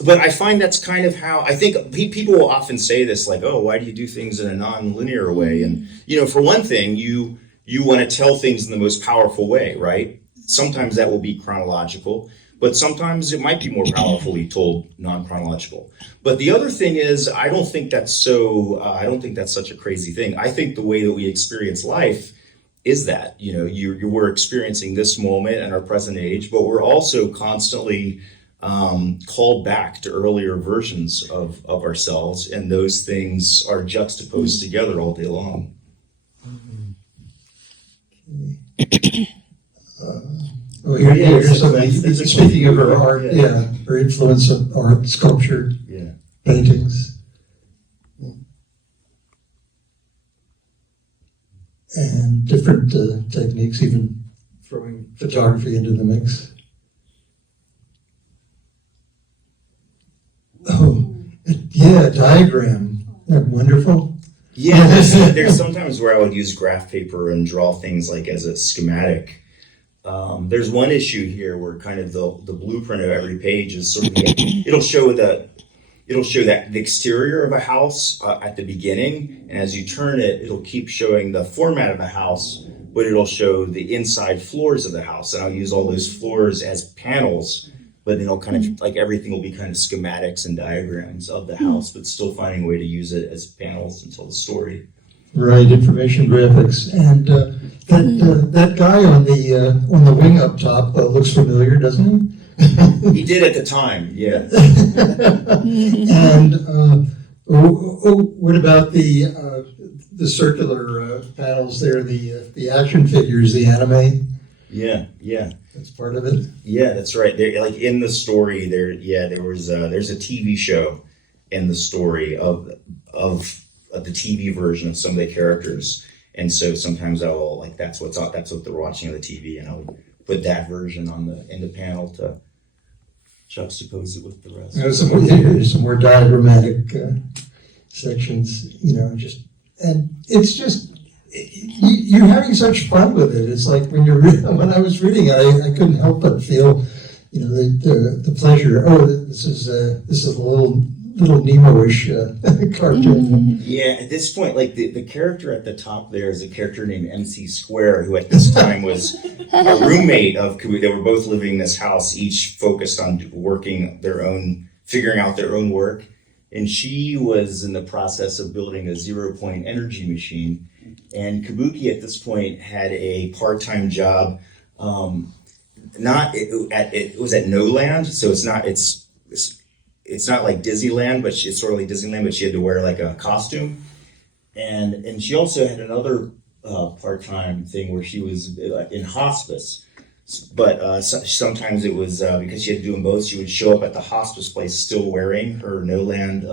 But I find that's kind of how I think people will often say this, oh, why do you do things in a non-linear way? And for one thing, you want to tell things in the most powerful way, right? Sometimes that will be chronological, but sometimes it might be more powerfully told non-chronological. But the other thing is, I don't think that's such a crazy thing. I think the way that we experience life is that, we're experiencing this moment and our present age, but we're also constantly called back to earlier versions of ourselves, and those things are juxtaposed together all day long. Here's something. Speaking of her art, her influence of art, sculpture, paintings. And different techniques, even throwing photography into the mix. Oh, a diagram. Isn't that wonderful? Yeah, there's sometimes where I would use graph paper and draw things as a schematic. there's one issue here where kind of the blueprint of every page is sort of it'll show that the exterior of a house at the beginning, and as you turn it, it'll keep showing the format of the house, but it'll show the inside floors of the house, and I'll use all those floors as panels, but then it'll kind of like everything will be kind of schematics and diagrams of the house, but still finding a way to use it as panels and tell the story. Right, information graphics, and that guy on the wing up top looks familiar, doesn't he? He did at the time, yeah. And what about the circular panels there, the action figures, the anime? Yeah. That's part of it. Yeah, that's right. There, like in the story, there's a TV show in the story of the TV version of some of the characters, and so sometimes I'll like that's what they're watching on the TV, and I'll put that version in the panel to juxtapose it with the rest. Some more diagrammatic sections, and it's just you're having such fun with it. It's like when I was reading it, I couldn't help but feel, the pleasure. Oh, this is a little Nemo-ish cartoon. Yeah, at this point, like the character at the top there is a character named MC Square, who at this time was a roommate of Kabuki. They were both living in this house, each focused on figuring out their own work. And she was in the process of building a 0-point energy machine. And Kabuki at this point had a part-time job. It was at No Land, so it's not like Disneyland, but it's sort of like Disneyland, but she had to wear like a costume. And she also had another part-time thing where she was in hospice. But sometimes it was because she had to do them both, she would show up at the hospice place still wearing her No Land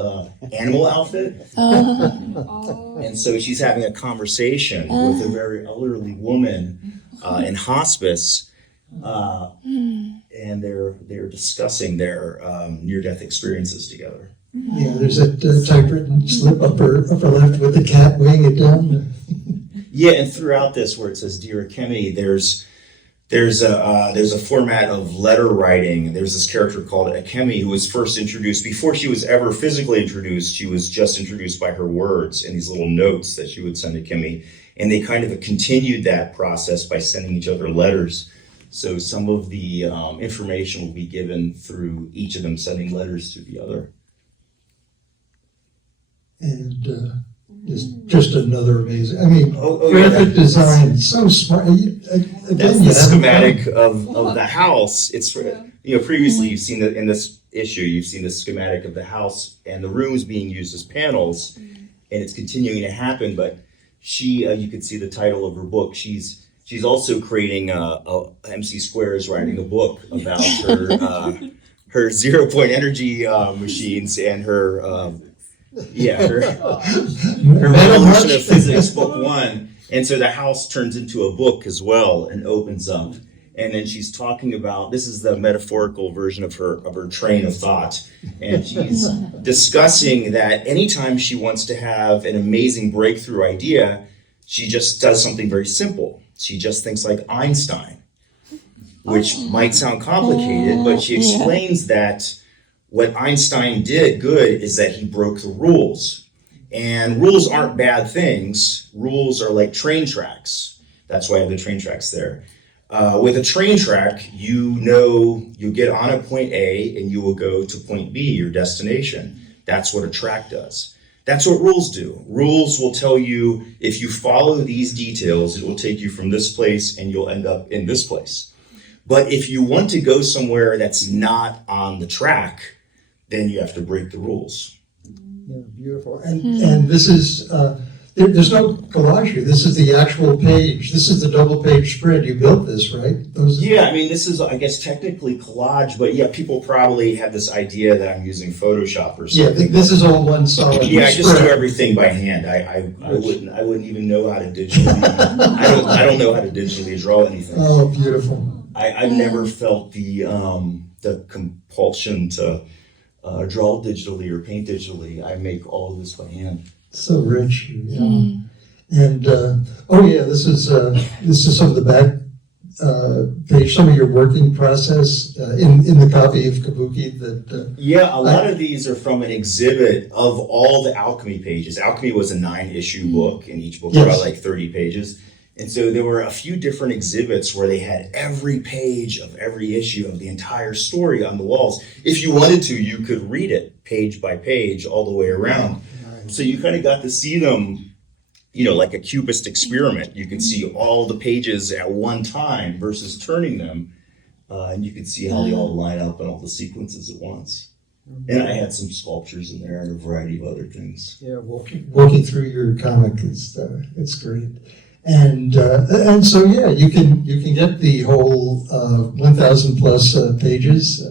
animal outfit. And so she's having a conversation with a very elderly woman in hospice. And they're discussing their near-death experiences together. Yeah, there's that typewritten slip upper left with the cat weighing it down. Yeah, and throughout this, where it says "Dear Akemi," there's a format of letter writing. There's this character called Akemi who was first introduced before she was ever physically introduced. She was just introduced by her words and these little notes that she would send Akemi, and they kind of continued that process by sending each other letters. So some of the information will be given through each of them sending letters to the other. And just another amazing. I mean, graphic design, so smart. That's the schematic of the house. It's previously you've seen in this issue, you've seen the schematic of the house and the rooms being used as panels, and it's continuing to happen. But you could see the title of her book. She's also creating MC Square is writing a book about her 0-point energy machines and her Revolution of Physics book 1. And so the house turns into a book as well and opens up. And then she's talking about, this is the metaphorical version of her train of thought. And she's discussing that anytime she wants to have an amazing breakthrough idea, she just does something very simple. She just thinks like Einstein, which might sound complicated, but she explains that what Einstein did good is that he broke the rules. And rules aren't bad things. Rules are like train tracks. That's why I have the train tracks there. With a train track, you get on a point A and you will go to point B, your destination. That's what a track does. That's what rules do. Rules will tell you if you follow these details, it will take you from this place and you'll end up in this place. But if you want to go somewhere that's not on the track, then you have to break the rules. Yeah, beautiful. And this is, there's no collage here. This is the actual page. This is the double page spread. You built this, right? Yeah, I mean, this is, I guess, technically collage, but yeah, people probably have this idea that I'm using Photoshop or something. Yeah, this is all one solid Yeah, I just spread. do everything by hand. I wouldn't even know how to digitally, I don't know how to digitally draw anything. Oh, beautiful. I've never felt the compulsion to draw digitally or paint digitally. I make all of this by hand. So rich. Yeah. And this is some of the page, some of your working process in the copy of Kabuki that. Yeah, a lot of these are from an exhibit of all the Alchemy pages. Alchemy was a 9-issue book, and each book was about like 30 pages. And so there were a few different exhibits where they had every page of every issue of the entire story on the walls. If you wanted to, you could read it page by page all the way around. So you kind of got to see them, like a cubist experiment. You could see all the pages at one time versus turning them. And you could see how they all line up and all the sequences at once. And I had some sculptures in there and a variety of other things. Yeah, walking through your comic it's great. And so you can get the whole 1,000 plus pages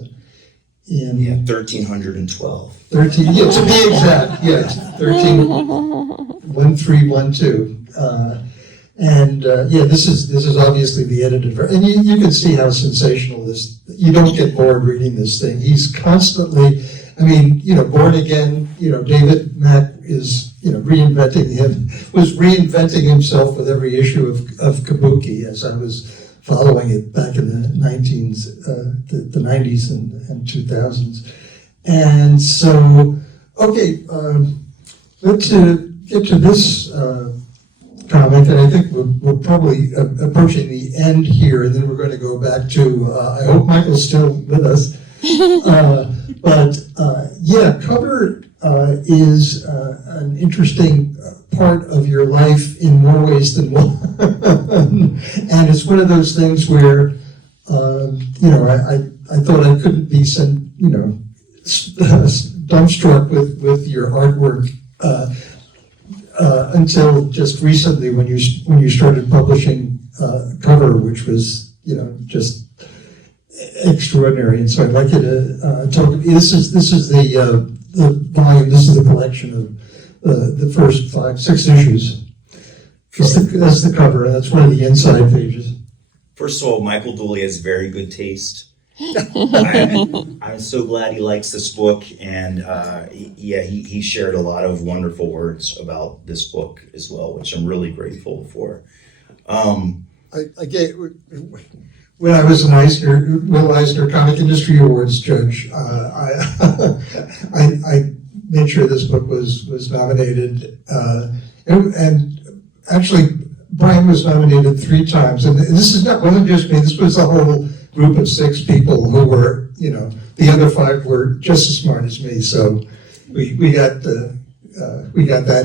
in 1,312. 13. Yeah, to be exact, yes, 131312. This is obviously the edited version, and you can see how sensational this. You don't get bored reading this thing. He's constantly. Born again, David Mack is, was reinventing himself with every issue of Kabuki as I was following it back in the 90s and 2000s. And so, let's get to this comic, and I think we're probably approaching the end here, and then we're going to go back to, I hope Michael's still with us. Cover is an interesting part of your life in more ways than one. And it's one of those things where, I thought I couldn't be dumbstruck with your artwork until just recently when you started publishing Cover, which was, just extraordinary. And so I'd like you to talk. This is the volume. This is the collection of the first 6 issues. That's the cover. And that's one of the inside pages. First of all, Michael Dooley has very good taste. I'm so glad he likes this book, and he shared a lot of wonderful words about this book as well, which I'm really grateful for. When I was an Will Eisner Comic Industry Awards judge, I made sure this book was nominated, and actually Brian was nominated 3 times, and wasn't just me. This was a whole group of 6 people who were, the other 5 were just as smart as me. So we got that,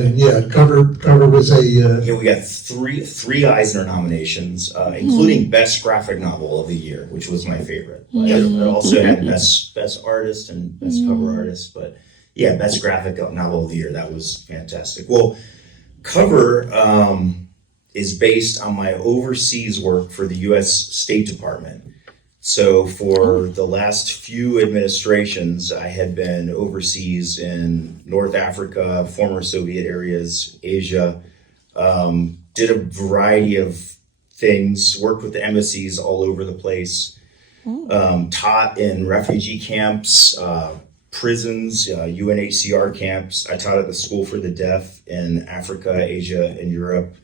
and cover was a. We got three Eisner nominations, including Best Graphic Novel of the Year, which was my favorite. It also had Best Artist and Best Cover Artist, but Best Graphic Novel of the Year. That was fantastic. Well, Cover is based on my overseas work for the U.S. State Department. So for the last few administrations, I had been overseas in North Africa, former Soviet areas, Asia, did a variety of things, worked with the embassies all over the place, taught in refugee camps, prisons, UNHCR camps. I taught at the School for the Deaf in Africa, Asia, and Europe.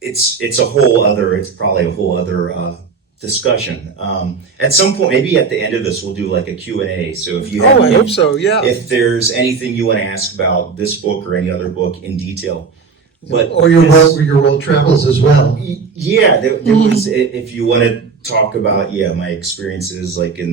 It's probably a whole other discussion. At some point, maybe at the end of this, we'll do like a Q&A. So if you have, I hope so, yeah. If there's anything you want to ask about this book or any other book in detail, or your world travels as well. Yeah, there was. If you want to talk about my experiences like in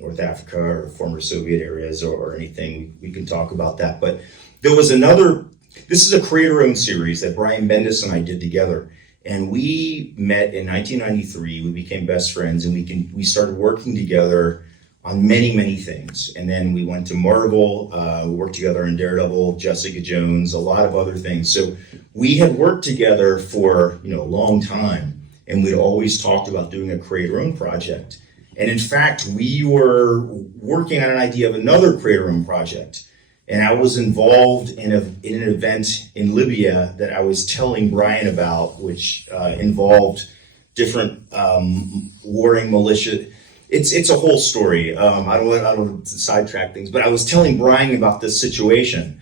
North Africa or former Soviet areas or anything, we can talk about that. But there was another. This is a creator-owned series that Brian Bendis and I did together. And we met in 1993. We became best friends, and we started working together on many, many things. And then we went to Marvel, we worked together on Daredevil, Jessica Jones, a lot of other things. So we had worked together for a long time, and we'd always talked about doing a creator-owned project. And in fact, we were working on an idea of another creator-owned project. And I was involved in an event in Libya that I was telling Brian about, which involved different warring militia. It's a whole story. I don't want to sidetrack things, but I was telling Brian about this situation,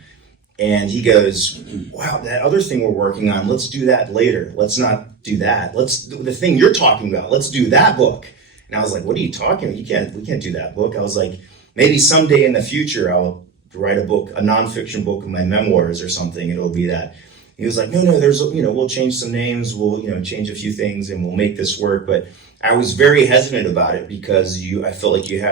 And he goes, wow, that other thing we're working on, let's do that later. Let's not do that. Let's the thing you're talking about, let's do that book. And I was like, what are you talking about? We can't do that book. I was like, maybe someday in the future I'll write a book, a nonfiction book of my memoirs or something. It'll be that. He was like, no, we'll change some names, we'll, change a few things and we'll make this work. But I was very hesitant about it because I felt like it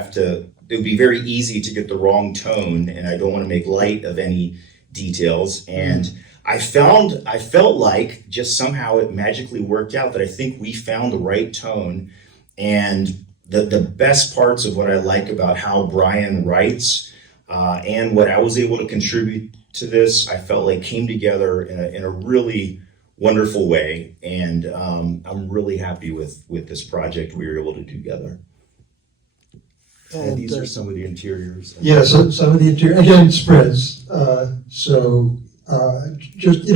would be very easy to get the wrong tone, and I don't want to make light of any details. And I felt like just somehow it magically worked out that I think we found the right tone. And the best parts of what I like about how Brian writes and what I was able to contribute to this, I felt like came together in a really wonderful way. And I'm really happy with this project we were able to do together. And these are some of the interiors. Yeah, so some of the interior, again, spreads. Just,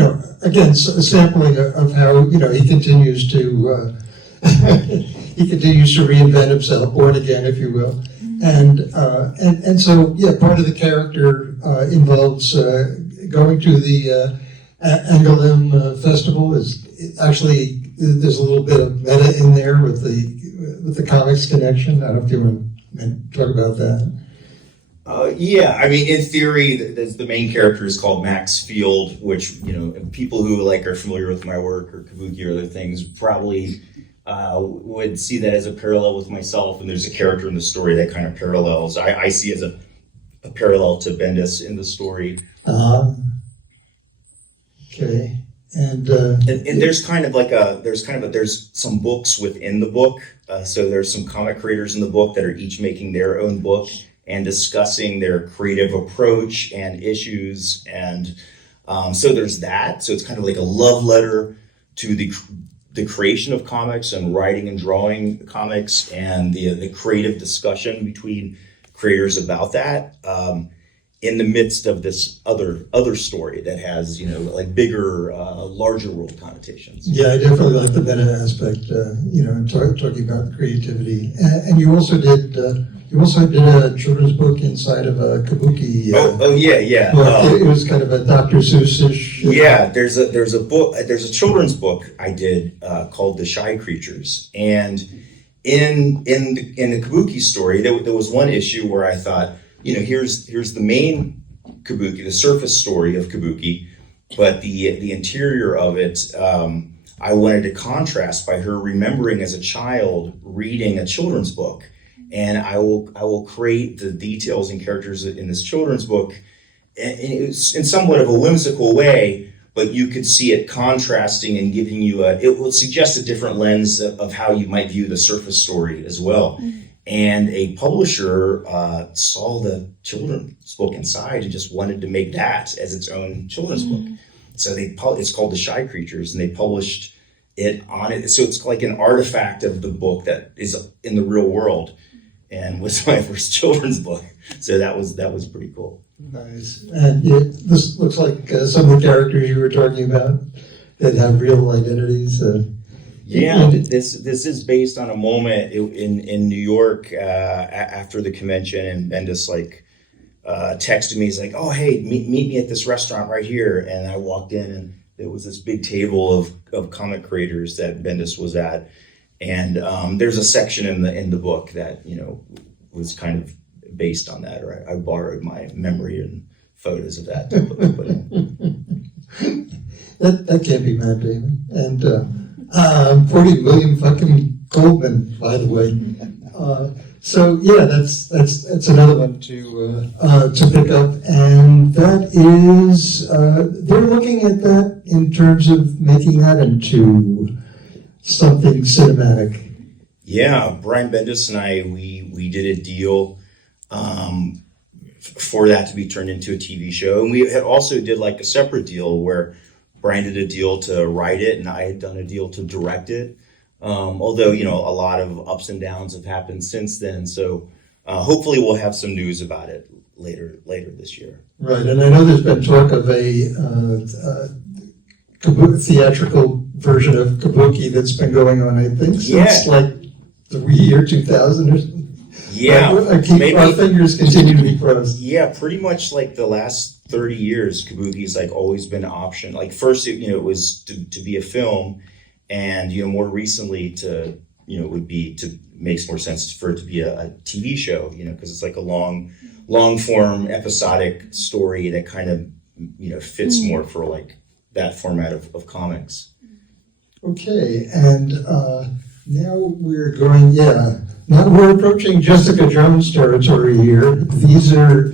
again, a sampling of how, he continues to reinvent himself, born again, if you will. And so, yeah, part of the character involves going to the Angoulême Festival. Actually, there's a little bit of meta in there with the comics connection. I don't know if you want to talk about that. Yeah, I mean, in theory, the main character is called Mack's Field, which, people who are familiar with my work or Kabuki or other things probably would see that as a parallel with myself. And there's a character in the story that kind of parallels. I see as a parallel to Bendis in the story. Okay. And there's there's some books within the book. So there's some comic creators in the book that are each making their own book and discussing their creative approach and issues. And so there's that. So it's kind of like a love letter to the creation of comics and writing and drawing comics and the creative discussion between creators about that. In the midst of this other story that has, bigger, larger world connotations. Yeah, I definitely like the meta aspect, talking about the creativity. And you also did a children's book inside of a Kabuki. Yeah. It was kind of a Dr. Seuss-ish. Yeah, there's a children's book I did called The Shy Creatures, and in the Kabuki story, there was one issue where I thought, here's the main Kabuki, the surface story of Kabuki, but the interior of it, I wanted to contrast by her remembering as a child reading a children's book. And I will create the details and characters in this children's book in somewhat of a whimsical way, but you could see it contrasting and giving you it will suggest a different lens of how you might view the surface story as well. Mm-hmm. And a publisher saw the children's book inside and just wanted to make that as its own children's book. So it's called The Shy Creatures, and they published it on it. So it's like an artifact of the book that is in the real world, and was my first children's book. So that was pretty cool. Nice. And this looks like some of the characters you were talking about that have real identities. Yeah, this is based on a moment in New York after the convention, and Bendis texted me. He's like, "Oh, hey, meet me at this restaurant right here." And I walked in, and there was this big table of comic creators that Bendis was at, and there's a section in the book that was kind of based on that, or I borrowed my memory and photos of that to put in. That can't be Matt Damon. And 40 million fucking Goldman, by the way. So yeah, that's another one to pick up, and that is they're looking at that in terms of making that into something cinematic. Yeah, Brian Bendis and I we did a deal for that to be turned into a TV show, and we had also did a separate deal where Brian did a deal to write it, and I had done a deal to direct it. Although, a lot of ups and downs have happened since then. So hopefully we'll have some news about it later this year. Right, and I know there's been talk of a theatrical version of Kabuki that's been going on, I think, since the year 2000 or something. Yeah, Keep our fingers continue to be crossed. Yeah, pretty much like the last 30 years, Kabuki's like always been an option. Like first, it was to be a film, and more recently would be to makes more sense for it to be a TV show. Because it's like a long form episodic story that kind of fits more for like that format of comics. Okay, and now we're going. Now we're approaching Jessica Jones territory here. These are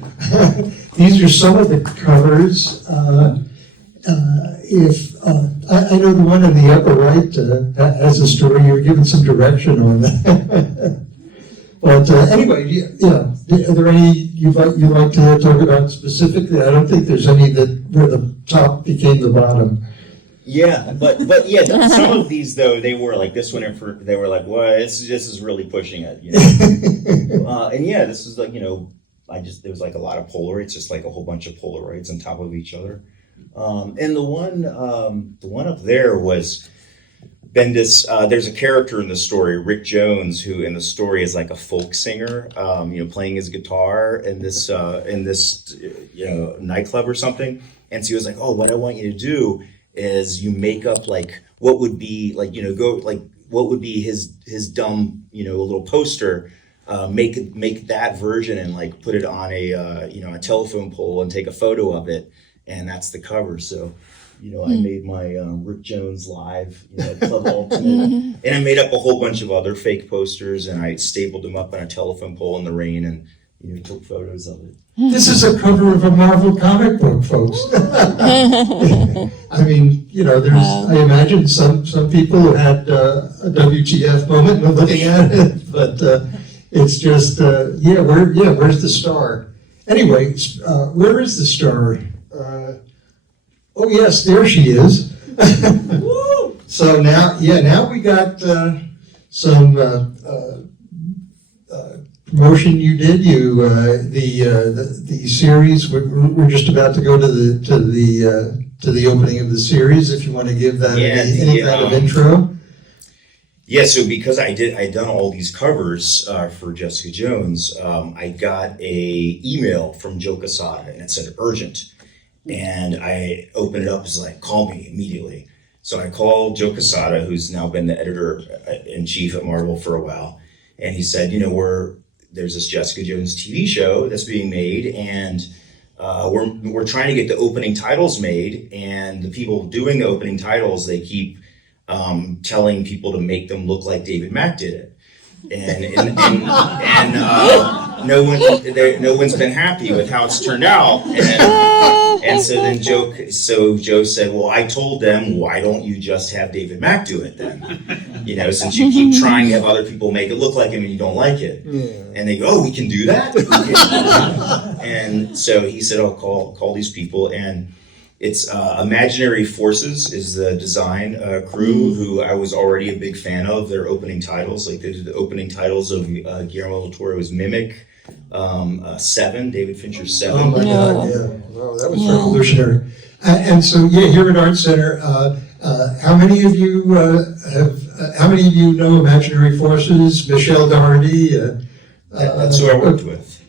these are some of the covers. I know the one in the upper right has a story. You're giving some direction on that. But anyway, are there any you'd like to talk about specifically? I don't think there's any where the top became the bottom. Yeah, but yeah, some of these though they were like this one. They were like, well, this is really pushing it, and yeah, this is like there was like a lot of Polaroids, just like a whole bunch of Polaroids on top of each other. And the one up there was Bendis. There's a character in the story, Rick Jones, who in the story is like a folk singer, playing his guitar in this nightclub or something. And so he was like, oh, what I want you to do is you make up like what would be like what would be his dumb little poster, make that version and like put it on a telephone pole and take a photo of it, and that's the cover. So I made my Rick Jones Live Club Ultimate, and I made up a whole bunch of other fake posters, and I stapled them up on a telephone pole in the rain and took photos of it. This is a cover of a Marvel comic book, folks. I mean, I imagine some people have had a WTF moment when looking at it, but it's just, where's the star? Anyway, where is the star? Oh yes, there she is. So now we got some promotion you did. The series. We're just about to go to the opening of the series. If you want to give that any kind of intro. Yeah, so because I'd done all these covers for Jessica Jones, I got a email from Joe Quesada, and it said urgent. And I opened it up, it's like, call me immediately. So I called Joe Quesada, who's now been the editor-in-chief at Marvel for a while. And he said, there's this Jessica Jones TV show that's being made, and we're trying to get the opening titles made. And the people doing the opening titles, they keep telling people to make them look like David Mack did it. And no one's been happy with how it's turned out. And so then Joe said, well, I told them, why don't you just have David Mack do it then? Since you keep trying to have other people make it look like him and you don't like it. Yeah. And they go, oh, we can do that? And so he said, I'll call these people. And it's Imaginary Forces is the design crew who I was already a big fan of. Their opening titles, like they did the opening titles of Guillermo del Toro's Mimic, Seven, David Fincher's Seven. Oh my God, yeah. Wow, that was revolutionary. And so, here at Art Center, how many of you know Imaginary Forces? Michelle Doherty? That's who I worked with.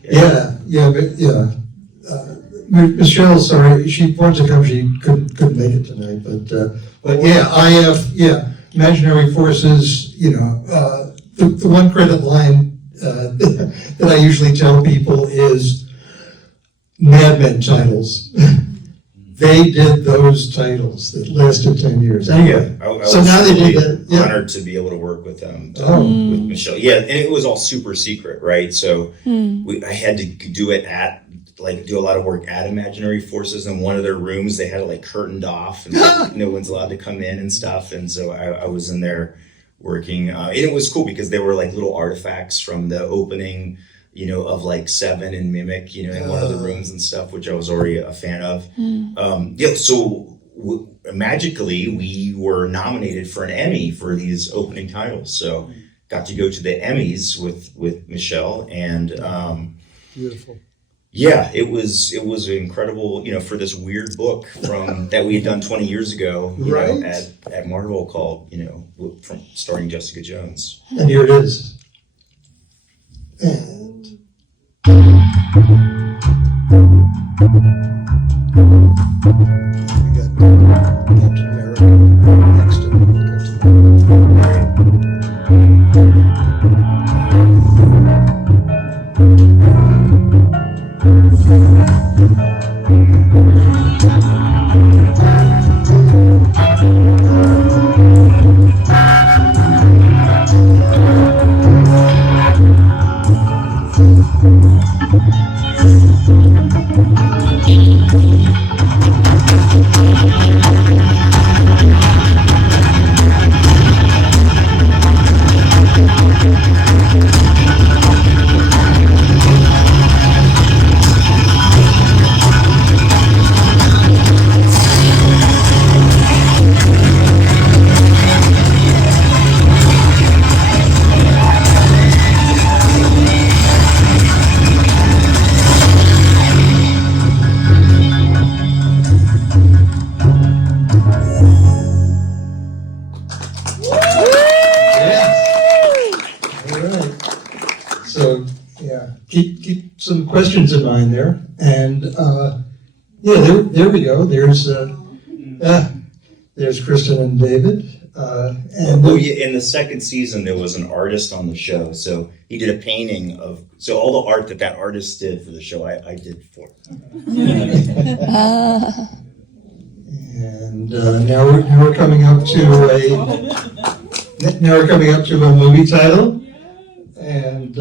Michelle, sorry, she wanted to come. She couldn't make it tonight, but Imaginary Forces. The one credit line that I usually tell people is Mad Men titles. They did those titles that lasted 10 years. Anyway, so now they did that. Yeah. Honored to be able to work with them, with Michelle. Yeah, and it was all super secret, right? So I had to do it do a lot of work at Imaginary Forces. In one of their rooms, they had it curtained off, and no one's allowed to come in and stuff. And so I was in there working, and it was cool because they were little artifacts from the opening, of Seven and Mimic, in one of the rooms and stuff, which I was already a fan of. So magically we were nominated for an Emmy for these opening titles. So got to go to the Emmys with Michelle, and beautiful. Yeah, it was incredible, for this weird book from that we had done 20 years ago, at Marvel called, from starring Jessica Jones. And here it is. All right. So, yeah, keep some questions in mind there. And, yeah, there we go. There's Kristen and David. And Oh, yeah, in the second season, there was an artist on the show. So he did a painting of, so all the art that artist did for the show, I did for him. And now we're coming up to a movie title. And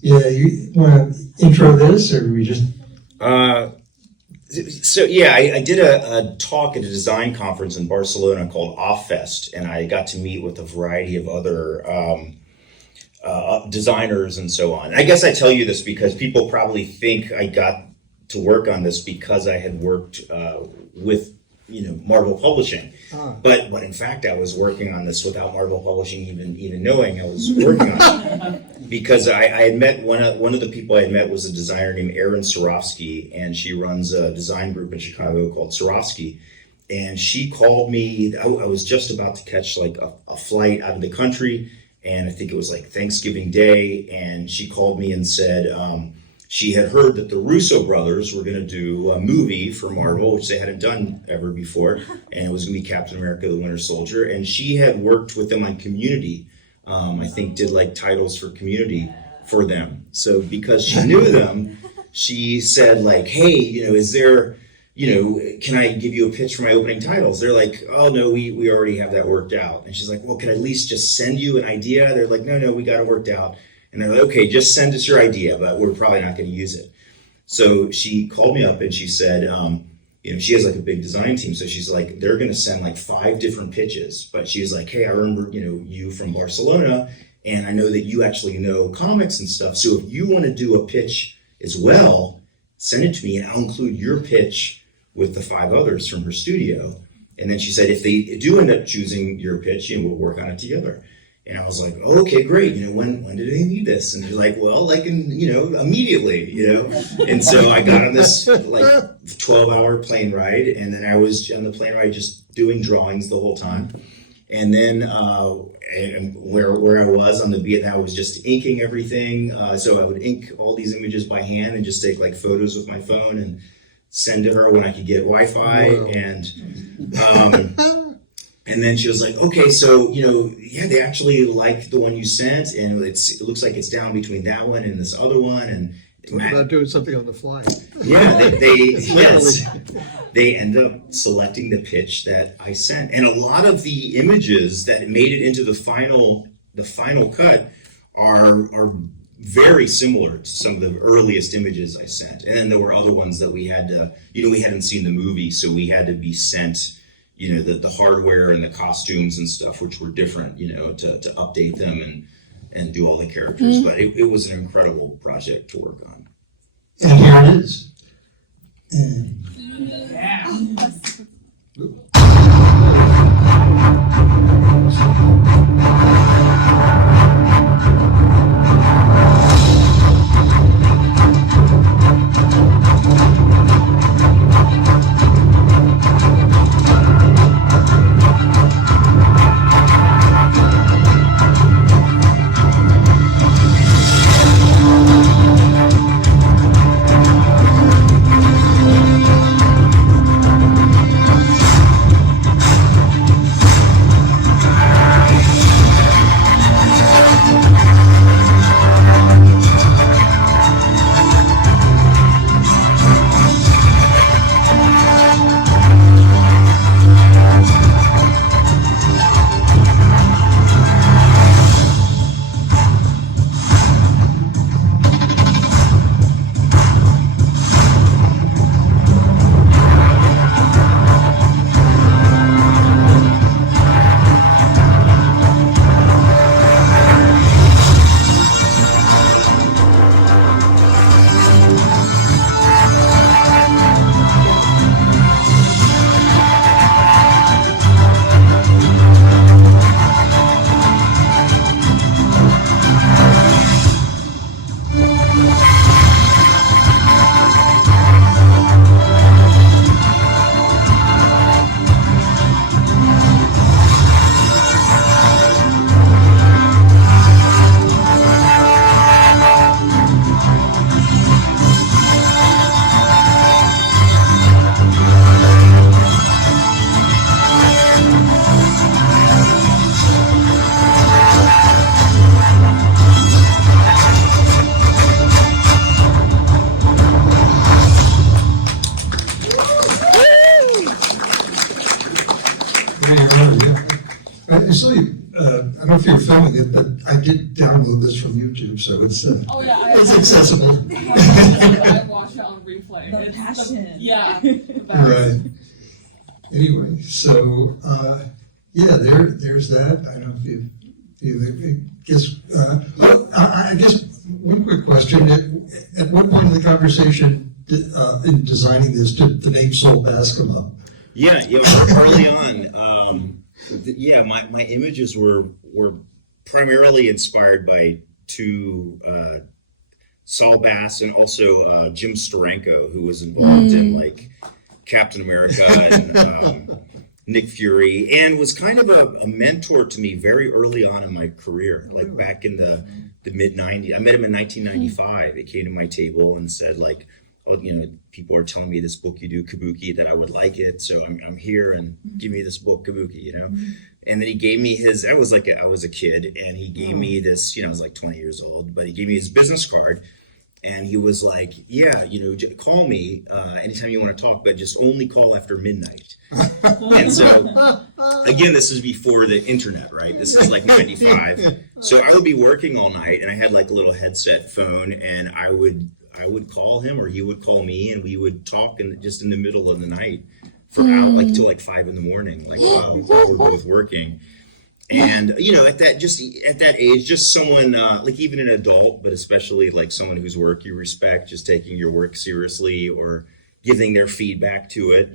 yeah, you want to intro this, or we just? So yeah, I did a talk at a design conference in Barcelona called OffFest, and I got to meet with a variety of other designers and so on. I guess I tell you this because people probably think I got to work on this because I had worked with Marvel Publishing, but in fact I was working on this without Marvel Publishing even knowing I was working on it, because I had met one of the people I had met was a designer named Erin Swarovski, and she runs a design group in Chicago called Swarovski, and she called me. I was just about to catch like a flight out of the country, and I think it was like Thanksgiving Day, and she called me and said she had heard that the Russo brothers were going to do a movie for Marvel, which they hadn't done ever before, and it was going to be Captain America: The Winter Soldier. And she had worked with them on Community. I think did like titles for Community for them. So because she knew them, she said like, "Hey, is there, can I give you a pitch for my opening titles?" They're like, "Oh no, we already have that worked out." And she's like, "Well, can I at least just send you an idea?" They're like, "No, we got it worked out." And they're like, "Okay, just send us your idea, but we're probably not going to use it." So she called me up and she said, she has like a big design team. So she's like, they're going to send like 5 different pitches. But she's like, "Hey, I remember, you from Barcelona, and I know that you actually know comics and stuff. So if you want to do a pitch as well, send it to me and I'll include your pitch with the 5 others from her studio." And then she said, if they do end up choosing your pitch, we'll work on it together. And I was like, "Oh, okay, great. When do they need this?" And they're like, "Well, like immediately, And so I got on this like 12-hour plane ride, and then I was on the plane ride just doing drawings the whole time. And then and where I was on the beat, I was just inking everything. So I would ink all these images by hand and just take like photos with my phone and send to her when I could get Wi-Fi. Whoa. And then she was like, "Okay, so, they actually like the one you sent, and it looks like it's down between that one and this other one." And Talk about doing something on the fly. yeah, they end up selecting the pitch that I sent. And a lot of the images that made it into the final cut are very similar to some of the earliest images I sent. And then there were other ones that we had to, we hadn't seen the movie, so we had to be sent the hardware and the costumes and stuff, which were different, to update them and do all the characters. But it was an incredible project to work on. And here it is. I saw you, I don't know if you're filming it, but I did download this from YouTube, so it's, Oh yeah, it's accessible. I watch it on replay. The It's passion. yeah. The best. Right. Anyway, so, there's that. I don't know if I guess, I guess one quick question. At what point in the conversation, in designing this, did the name Soul Bass come up? Yeah, early on, my images were primarily inspired by two Saul Bass and also Jim Steranko, who was involved in like Captain America and Nick Fury, and was kind of a mentor to me very early on in my career, like back in the mid '90s. I met him in 1995. He came to my table and said like, "Oh, people are telling me this book you do, Kabuki, that I would like it, so I'm here and give me this book, Kabuki," And then he gave me his. I was a kid, and he gave me this. I was like 20 years old, but he gave me his business card, and he was like, "Yeah, call me anytime you want to talk, but just only call after midnight." And so, again, this is before the internet, right? This is like 95. So I would be working all night, and I had like a little headset phone, and I would call him, or he would call me, and we would talk just in the middle of the night for out till like 5 a.m, like while we're both working. And at that age, just someone like even an adult, but especially like someone whose work you respect, just taking your work seriously or giving their feedback to it,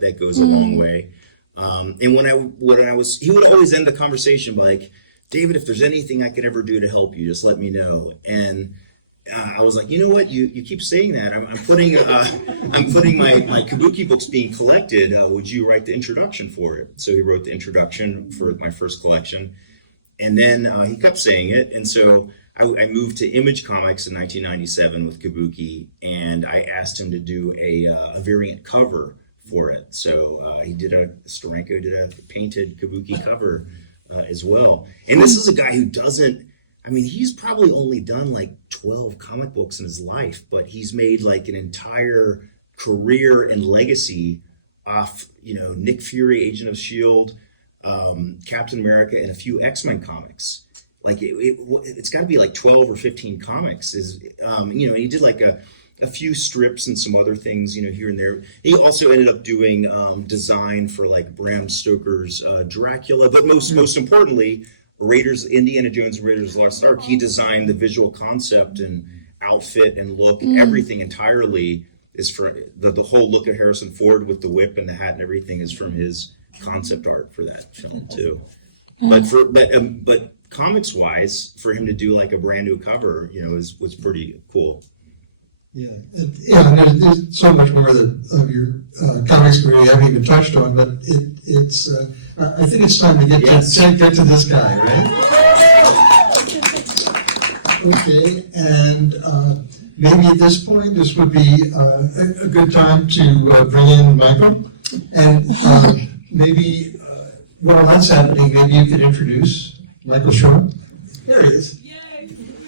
that goes a long way. And he would always end the conversation by like, "David, if there's anything I could ever do to help you, just let me know." And I was like, you know what? You keep saying that. I'm putting my Kabuki books being collected. Would you write the introduction for it? So he wrote the introduction for my first collection, and then he kept saying it. And so I moved to Image Comics in 1997 with Kabuki, and I asked him to do a variant cover for it. So Steranko did a painted Kabuki cover as well. And this is a guy who doesn't. He's probably only done like 12 comic books in his life, but he's made like an entire career and legacy off, Nick Fury, Agent of S.H.I.E.L.D., Captain America, and a few X-Men comics. Like it's got to be like 12 or 15 comics. And he did like a few strips and some other things, here and there. He also ended up doing design for like Bram Stoker's Dracula, but most importantly, Indiana Jones and Raiders of the Lost Ark, he designed the visual concept and outfit and look. Everything entirely is for the whole look at Harrison Ford with the whip and the hat and everything is from his concept art for that film too. But comics wise, for him to do like a brand new cover, was pretty cool. Yeah, and there's so much more of your comics career you haven't even touched on, but it's. I think it's time to get to this guy, right? Okay, and maybe at this point, this would be a good time to bring in Michael, and maybe while that's happening, maybe you could introduce Michael Shaw. There he is.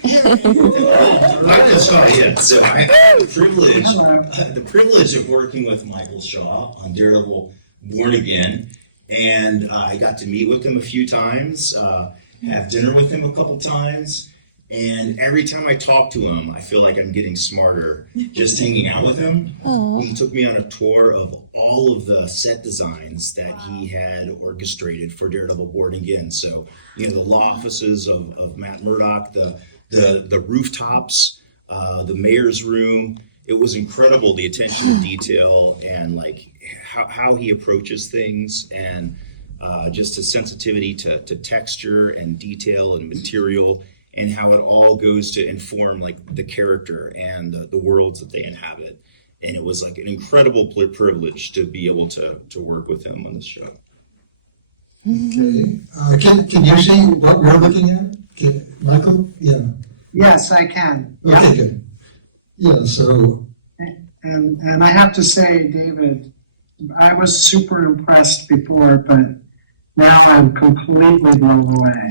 So I had the privilege of working with Michael Shaw on Daredevil Born Again, and I got to meet with him a few times, have dinner with him a couple times, and every time I talk to him, I feel like I'm getting smarter just hanging out with him. He took me on a tour of all of the set designs that he had orchestrated for Daredevil Born Again. So, the law offices of Matt Murdock, the rooftops, the mayor's room. It was incredible, the attention to detail and like how he approaches things, and just his sensitivity to texture and detail and material, and how it all goes to inform like the character and the worlds that they inhabit. And it was like an incredible privilege to be able to work with him on this show. Okay. Can you see what we're looking at? Michael? Yeah. Yes, I can. Okay, good. Yeah, so. And I have to say, David, I was super impressed before, but now I'm completely blown away.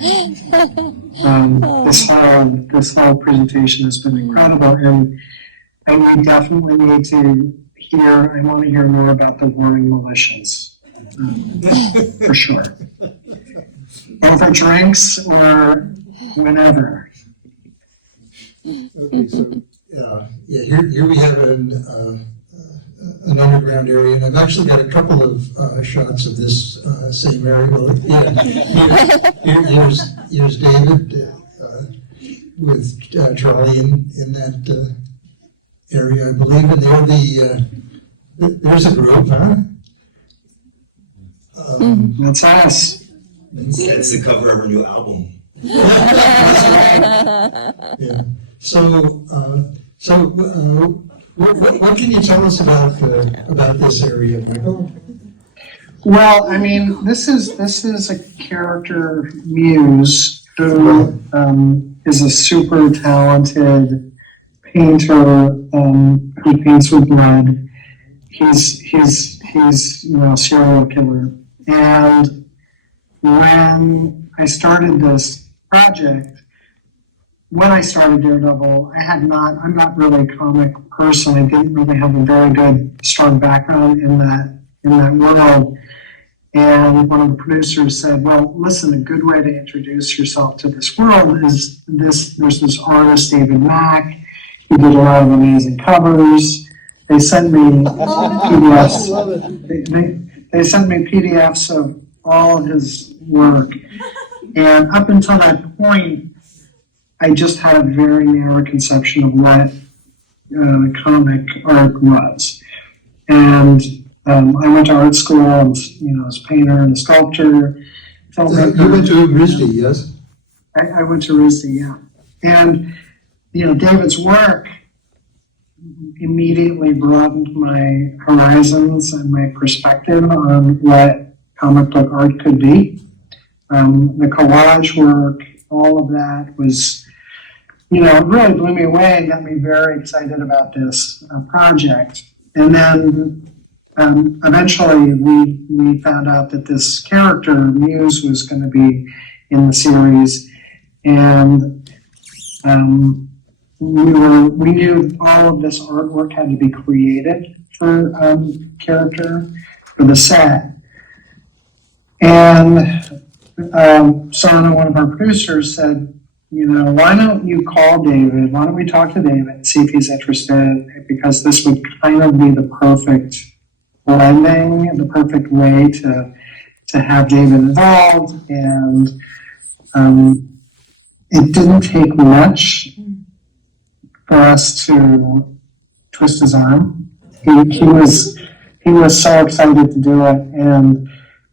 This whole presentation has been incredible, and we definitely need to I want to hear more about the warring militias. for sure. Over drinks or whenever. Okay, so, here we have an underground area, and I've actually got a couple of shots of this same area. Well, here's David with Charlie in that area, I believe, and there's a group, huh? That's us. That's the cover of our new album. Yeah. What can you tell us about this area, Michael? Well, I mean, this is a character Muse who is a super talented painter who paints with blood. He's a serial killer. And when I started this project, when I started Daredevil, I'm not really a comic person. I didn't really have a very good, strong background in that world. And one of the producers said, well, listen, a good way to introduce yourself to this world is there's this artist, David Mack. He did a lot of amazing covers. They sent me PDFs. They sent me PDFs of all of his work. And up until that point, I just had a very narrow conception of what comic art was. And I went to art school, and, as a painter and a sculptor, filmmaker. You went to RISD, yes? I went to RISD, yeah. And, David's work immediately broadened my horizons and my perspective on what comic book art could be. The collage work, all of that was, it really blew me away and got me very excited about this project. And then eventually we found out that this character, Muse, was going to be in the series. And we knew all of this artwork had to be created for character, for the set. And Sana, one of our producers, said, why don't you call David? Why don't we talk to David and see if he's interested? Because this would kind of be the perfect blending, the perfect way to have David involved. And it didn't take much for us to twist his arm. He was so excited to do it, and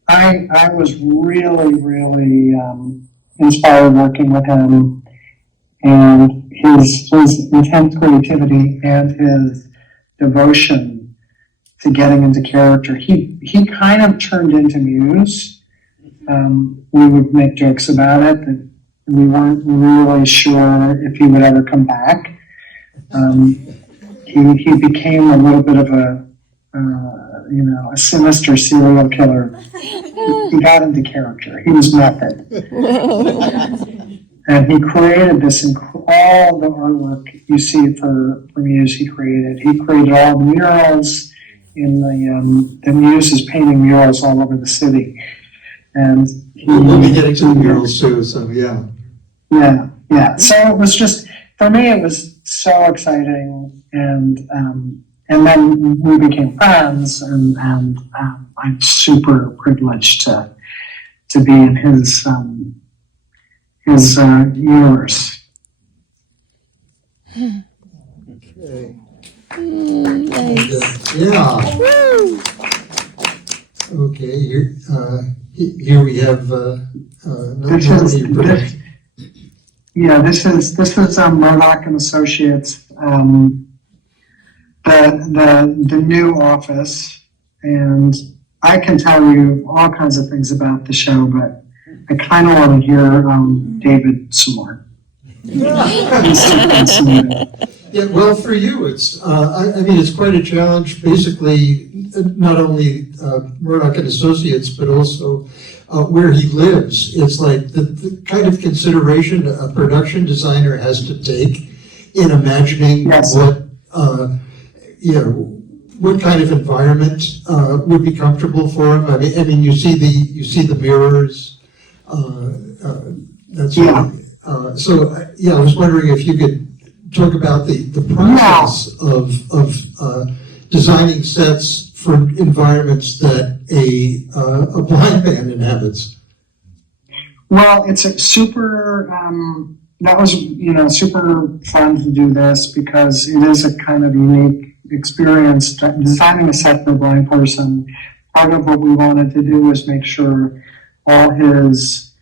I was really, really inspired working with him, and his intense creativity and his devotion to getting into character. He kind of turned into Muse. We would make jokes about it, that we weren't really sure if he would ever come back. He became a little bit of a sinister serial killer. He got into character. He was method. And he created this, all the artwork you see for Muse he created. He created all the murals in the Muse is painting murals all over the city. And We'll be getting to the murals too, so yeah. Yeah. So it was just, for me, it was so exciting, and then we became friends, and I'm super privileged to be in his universe. Okay. Nice. Yeah. Okay, here we have This is Murdoch and Associates, the new office, and I can tell you all kinds of things about the show, but I kind of want to hear David some more. Yeah, well, for you, it's, it's quite a challenge, basically, not only Murdoch and Associates, but also where he lives. It's like the kind of consideration a production designer has to take in imagining Yes. what kind of environment would be comfortable for him? I mean, you see the mirrors, that's Yeah. I was wondering if you could talk about the process of designing sets for environments that a blind man inhabits. Well, it's a super, that was, super fun to do this because it is a kind of unique experience. Designing a set for a blind person, part of what we wanted to do was make sure all his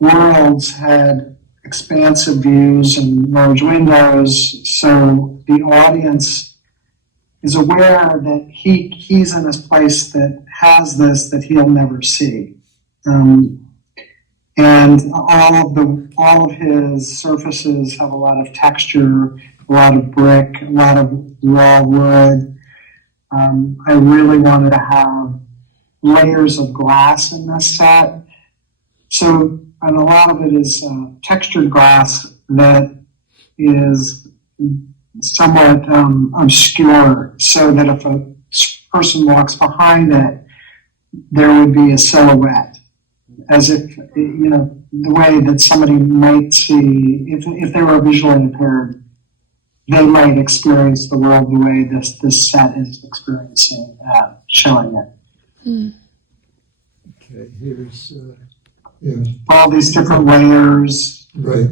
worlds had expansive views and large windows, so the audience is aware that he's in this place that has this that he'll never see. And all of his surfaces have a lot of texture, a lot of brick, a lot of raw wood. I really wanted to have layers of glass in this set. So, and a lot of it is textured glass that is somewhat obscure, so that if a person walks behind it, there would be a silhouette, as if, the way that somebody might see, if they were visually impaired, they might experience the world the way this set is experiencing, showing it. Okay, here's, All these different layers. right.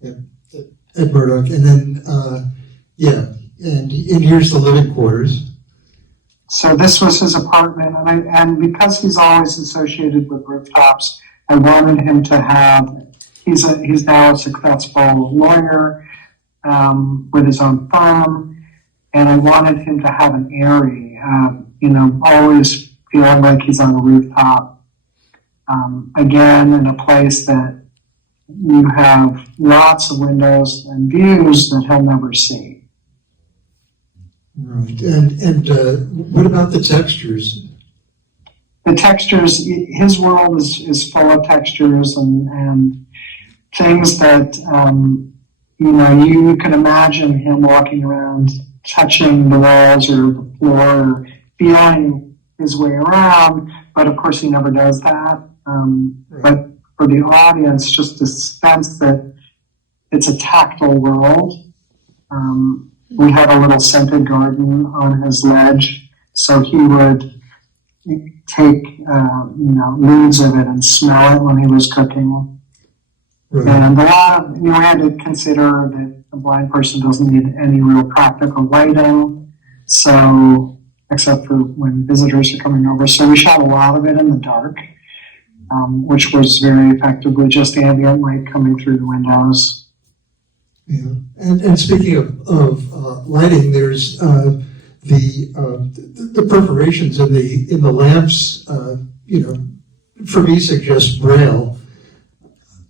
Yeah. Ed Murdoch, and then, and here's the living quarters. So this was his apartment, and because he's always associated with rooftops, I wanted him to have. He's now a successful lawyer with his own firm, and I wanted him to have an airy, always feeling like he's on a rooftop. Again, in a place that you have lots of windows and views that he'll never see. Right, and what about the textures? The textures, his world is full of textures and things that, you can imagine him walking around, touching the walls or the floor, or feeling his way around, but of course he never does that. But for the audience, just a sense that it's a tactile world. We had a little scented garden on his ledge, so he would take, leaves of it and smell it when he was cooking. Right. And a lot of, we had to consider that a blind person doesn't need any real practical lighting, so, except for when visitors are coming over. So we shot a lot of it in the dark, which was very effective with just ambient light coming through the windows. Yeah, and speaking of lighting, there's the perforations in the lamps. For me, suggest braille.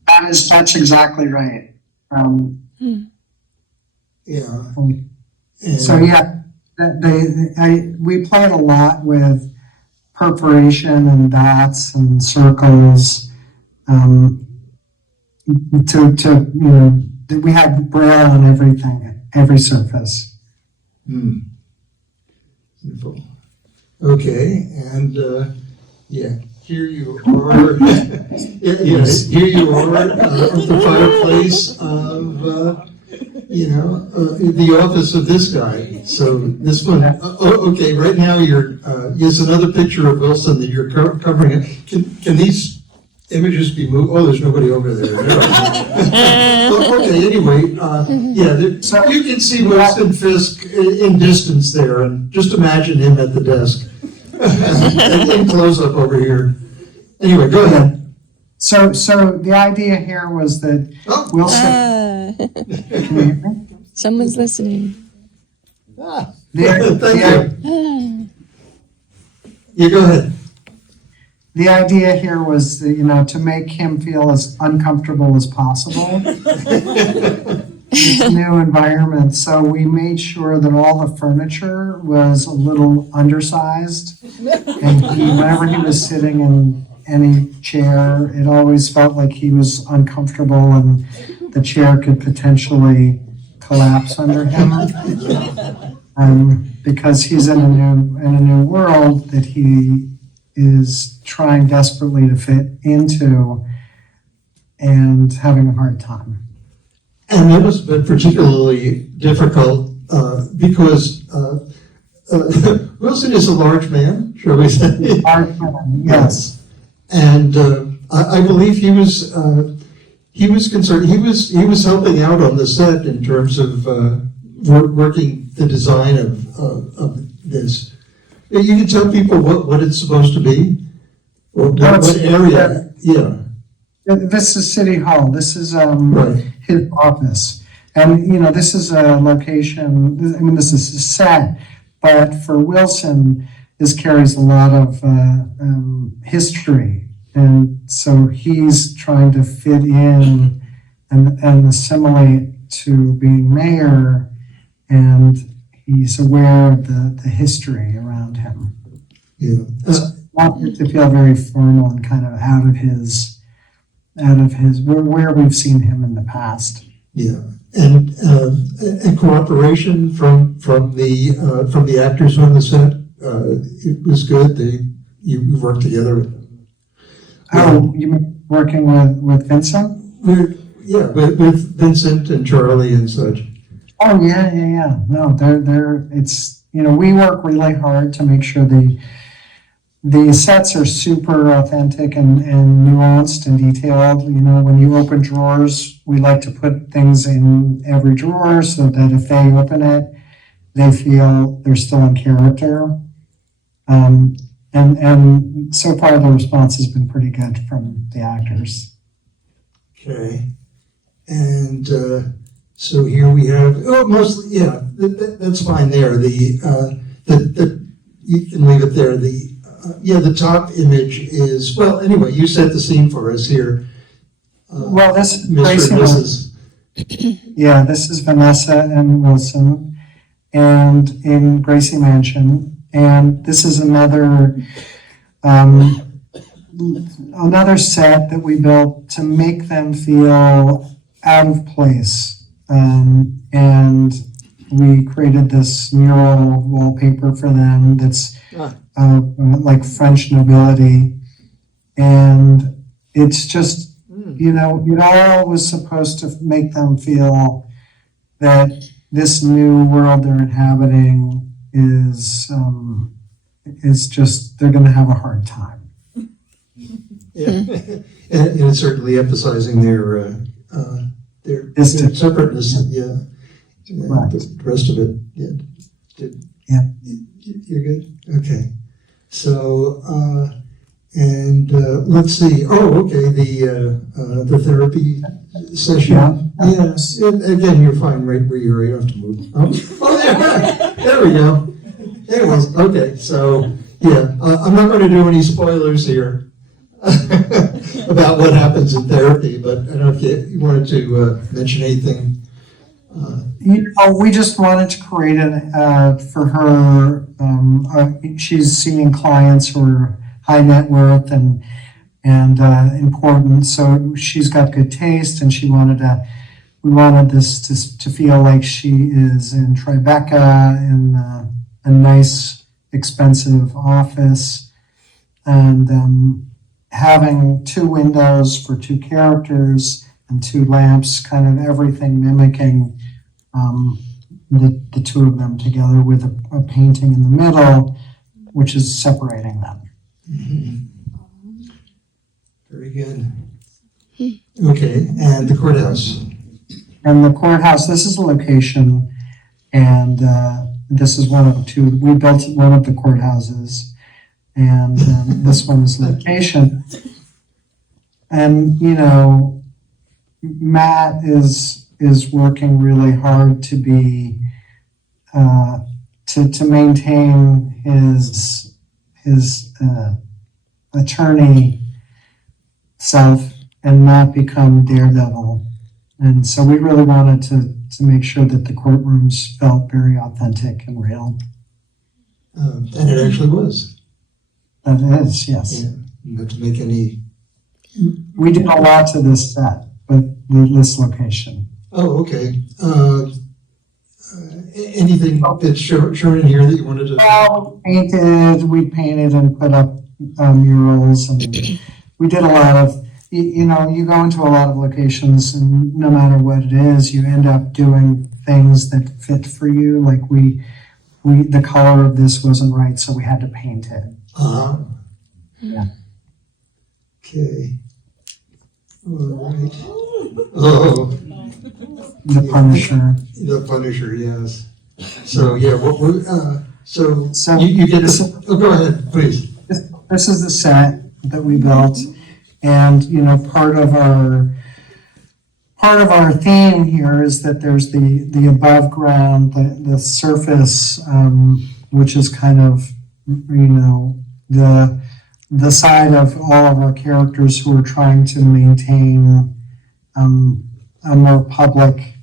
That's exactly right. Yeah. And So yeah, we played a lot with perforation and dots and circles. We had braille on everything, every surface. Wonderful. Okay, and here you are. Here you are at the fireplace of the office of this guy. So this one. Okay. Right now you're. Here's another picture of Wilson that you're covering. Can these images be moved? Oh, there's nobody over there. Okay, anyway, so you can see Wilson Fisk in distance there, and just imagine him at the desk. And in close-up over here. Anyway, go ahead. So the idea here was that Wilson. Can you hear me? Someone's listening. Thank you. You go ahead. The idea here was, to make him feel as uncomfortable as possible. It's a new environment, so we made sure that all the furniture was a little undersized. And whenever he was sitting in any chair, it always felt like he was uncomfortable and the chair could potentially collapse under him. because he's in a new world that he is trying desperately to fit into and having a hard time. And that was particularly difficult because Wilson is a large man, shall we say? Hard time, yes. And I believe he was concerned. He was helping out on the set in terms of working the design of this. You can tell people what it's supposed to be, or what area. Yeah. This is City Hall. This is Right. his office, and this is a location. I mean, this is a set, but for Wilson, this carries a lot of history, and so he's trying to fit in and assimilate to being mayor, and he's aware of the history around him. Yeah. Want it to feel very formal and kind of out of his where we've seen him in the past. Yeah, and cooperation from the actors on the set. It was good. You worked together. Oh, you mean working with Vincent? With Vincent and Charlie and such. Oh yeah. No, they're it's we work really hard to make sure the sets are super authentic and nuanced and detailed. When you open drawers, we like to put things in every drawer so that if they open it, they feel they're still in character. And so far the response has been pretty good from the actors. Okay, and so here we have mostly that's fine there. The you can leave it there. The top image is, well, anyway, you set the scene for us here. Well, this is Mr. and Mrs. Yeah, this is Vanessa and Wilson, and in Gracie Mansion, and this is another set that we built to make them feel out of place, and we created this mural wallpaper for them that's like French nobility, and it's just it all was supposed to make them feel that this new world they're inhabiting is just they're going to have a hard time. Yeah, and it's certainly emphasizing their separateness. Yeah, Right. the rest of it. Yeah. You're good. Okay. So let's see. Oh, okay. The therapy session. Yeah. Yes. And again, you're fine right where you are. You don't have to move. There we go. Anyways, okay. So yeah, I'm not going to do any spoilers here about what happens in therapy, but I don't know if you wanted to mention anything. We just wanted to create for her. She's seeing clients who are high net worth and important, so she's got good taste, and we wanted this to feel like she is in Tribeca in a nice, expensive office, and having 2 windows for 2 characters and 2 lamps, kind of everything mimicking the 2 of them together with a painting in the middle, which is separating them. Mm-hmm. Very good. Okay, and the courthouse. And the courthouse, this is a location, and this is one of 2. We built one of the courthouses, and this one is location. And Matt is working really hard to be to maintain his attorney self and not become Daredevil. And so we really wanted to make sure that the courtrooms felt very authentic and real. And it actually was. That is, yes. Yeah, not to make any. We did a lot to this set, but this location. Oh, okay. anything that's shown in here that you wanted to? We painted and put up murals, and we did a lot of, you know, you go into a lot of locations and no matter what it is, you end up doing things that fit for you. Like the color of this wasn't right, so we had to paint it. Yeah. Okay. All right. Oh, The Punisher. the Punisher, yes. So, yeah, so So you get this, go ahead, please. This is the set that we built, and you know, part of our theme here is that there's the above ground, the surface, which is kind of, you know, the side of all of our characters who are trying to maintain a more public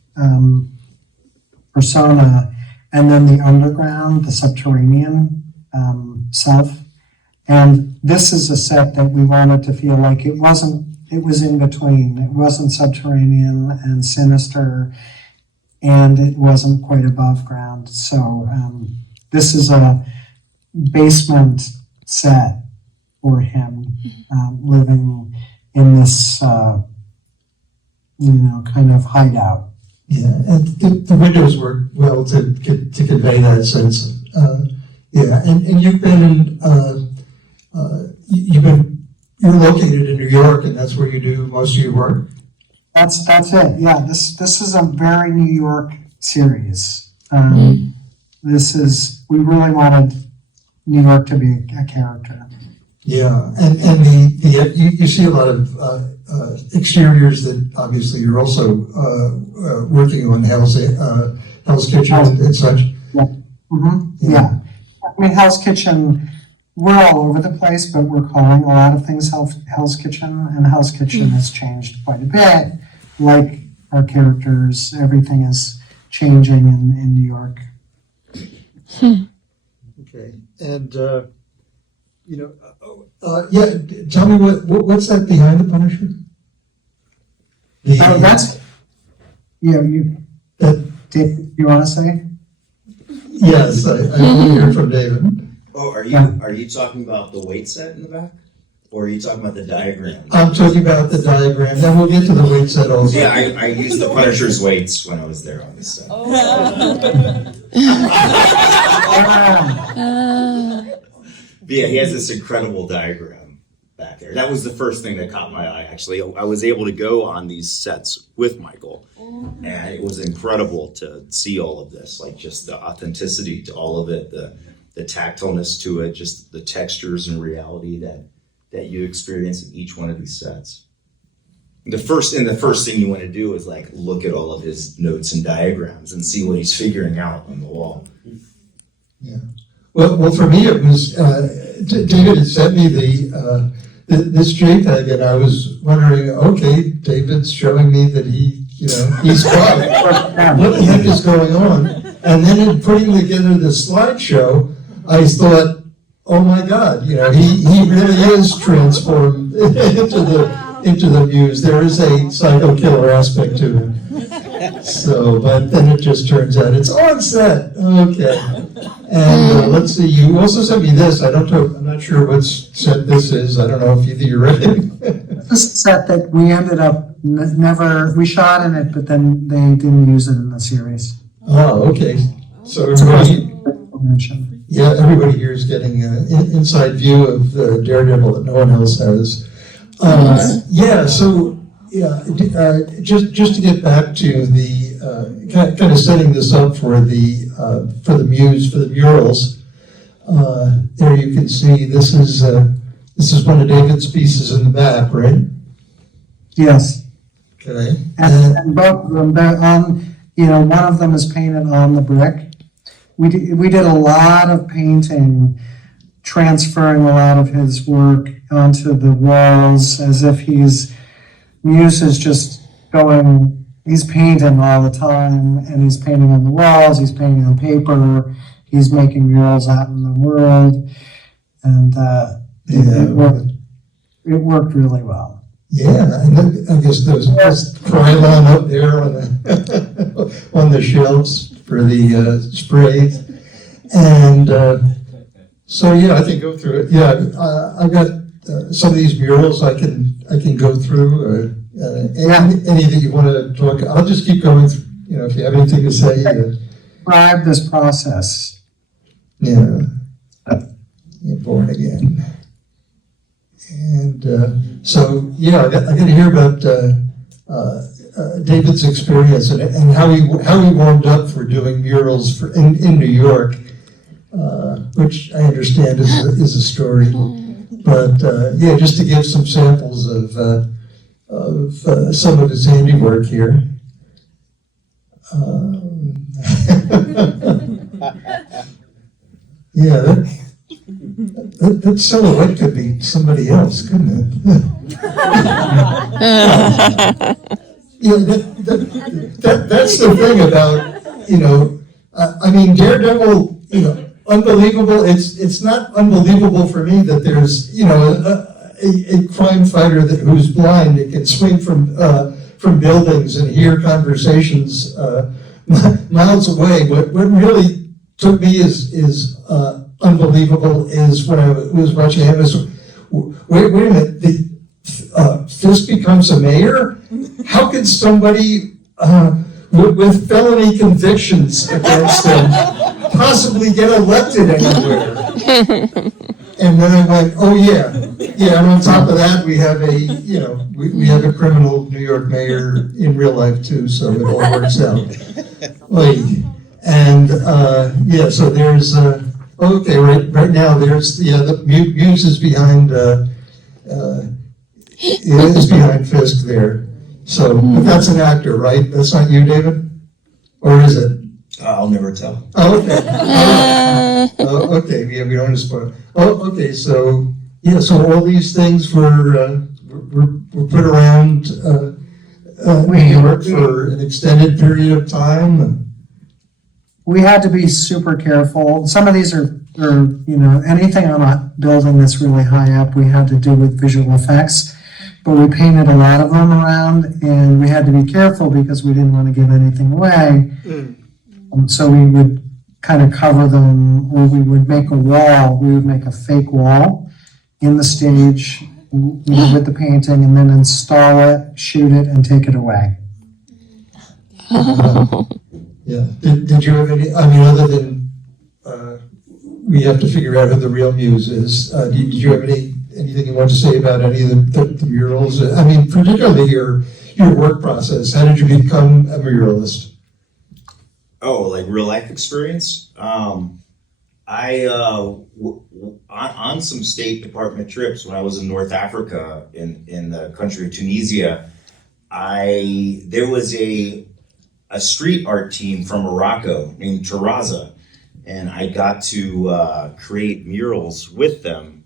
persona, and then the underground, the subterranean self. And this is a set that we wanted to feel like it was in between. It wasn't subterranean and sinister, and it wasn't quite above ground. So this is a basement set for him, living in this, you know, kind of hideout. Yeah, and the windows work well to convey that sense. Yeah, and you're located in New York, and that's where you do most of your work? That's it. Yeah, this is a very New York series. We really wanted New York to be a character. Yeah, and you see a lot of exteriors that obviously you're also working on Hell's Kitchen and such. Yeah. I mean, Hell's Kitchen, we're all over the place, but we're calling a lot of things Hell's Kitchen, and Hell's Kitchen has changed quite a bit. Like our characters, everything is changing in New York. Okay, and yeah, tell me what's that behind the Punisher? That's, yeah, Dave, you want to say? Yes, I want to hear from David. Oh, are you talking about the weight set in the back? Or are you talking about the diagram? I'm talking about the diagram, then we'll get to the weight set also. Yeah, I used the Punisher's weights when I was there on this set. But yeah, he has this incredible diagram back there. That was the first thing that caught my eye, actually. I was able to go on these sets with Michael, and it was incredible to see all of this, like just the authenticity to all of it, the tactileness to it, just the textures and reality that you experience in each one of these sets. The first thing you want to do is like look at all of his notes and diagrams and see what he's figuring out on the wall. Yeah. Well, for me it was David had sent me this JPEG, and I was wondering, okay, David's showing me that he's fine. What the heck is going on? And then in putting together the slideshow, I thought, oh my God, he really is transformed into the muse. There is a psycho killer aspect to him. So, but then it just turns out it's on set. Okay. And let's see, you also sent me this. I'm not sure what set this is. I don't know if either you're ready. This is a set that we ended up we shot in it, but then they didn't use it in the series. Oh, okay. So everybody here is getting an inside view of the Daredevil that no one else has. Just to get back to the kind of setting this up for the murals. There you can see this is one of David's pieces in the back, right? Yes. Okay. And both of them, one of them is painted on the brick. We did a lot of painting, transferring a lot of his work onto the walls as if Muse is just he's painting all the time, and he's painting on the walls, he's painting on paper, he's making murals out in the world, and it worked really well. Yeah, and then I guess those Krylon up there on the shelves, for the spray. And so yeah, I can go through it. Yeah, I've got some of these murals I can go through. Any that you want to talk, I'll just keep going through. You know, if you have anything to say. Describe this process. Yeah, you're born again. And so, yeah, I got to hear about David's experience and how he warmed up for doing murals in New York, which I understand is a story. But yeah, just to give some samples of some of his handiwork here. Yeah, that silhouette could be somebody else, couldn't it? You know, that's the thing about, you know, I mean, Daredevil, you know, unbelievable. It's not unbelievable for me that there's, you know, a crime fighter who's blind and can swing from buildings and hear conversations miles away. What really took me is unbelievable is when I was watching him is, wait a minute, Fisk becomes a mayor? How could somebody with felony convictions against them possibly get elected anywhere? And then I went, oh yeah, and on top of that, we have we have a criminal New York mayor in real life too, so it all works out. And yeah, so there's okay, right now there's the Muse is behind it is behind Fisk there. So but that's an actor, right? That's not you, David, or is it? I'll never tell. Oh, okay. Okay, yeah, we don't want to spoil. Oh, okay, so, yeah, so all these things were put around New York for an extended period of time. We had to be super careful. Some of these are you know, anything on a building that's really high up, we had to do with visual effects. But we painted a lot of them around, and we had to be careful because we didn't want to give anything away. So we would kind of cover them, or we would make a wall. We would make a fake wall in the stage, you know, with the painting, and then install it, shoot it, and take it away. Yeah, did you have any, I mean, other than we have to figure out who the real Muse is, did you have anything you want to say about any of the murals? I mean, particularly your work process. How did you become a muralist? Oh, like real life experience? On some State Department trips when I was in North Africa in the country of Tunisia, there was a street art team from Morocco named Terraza, and I got to create murals with them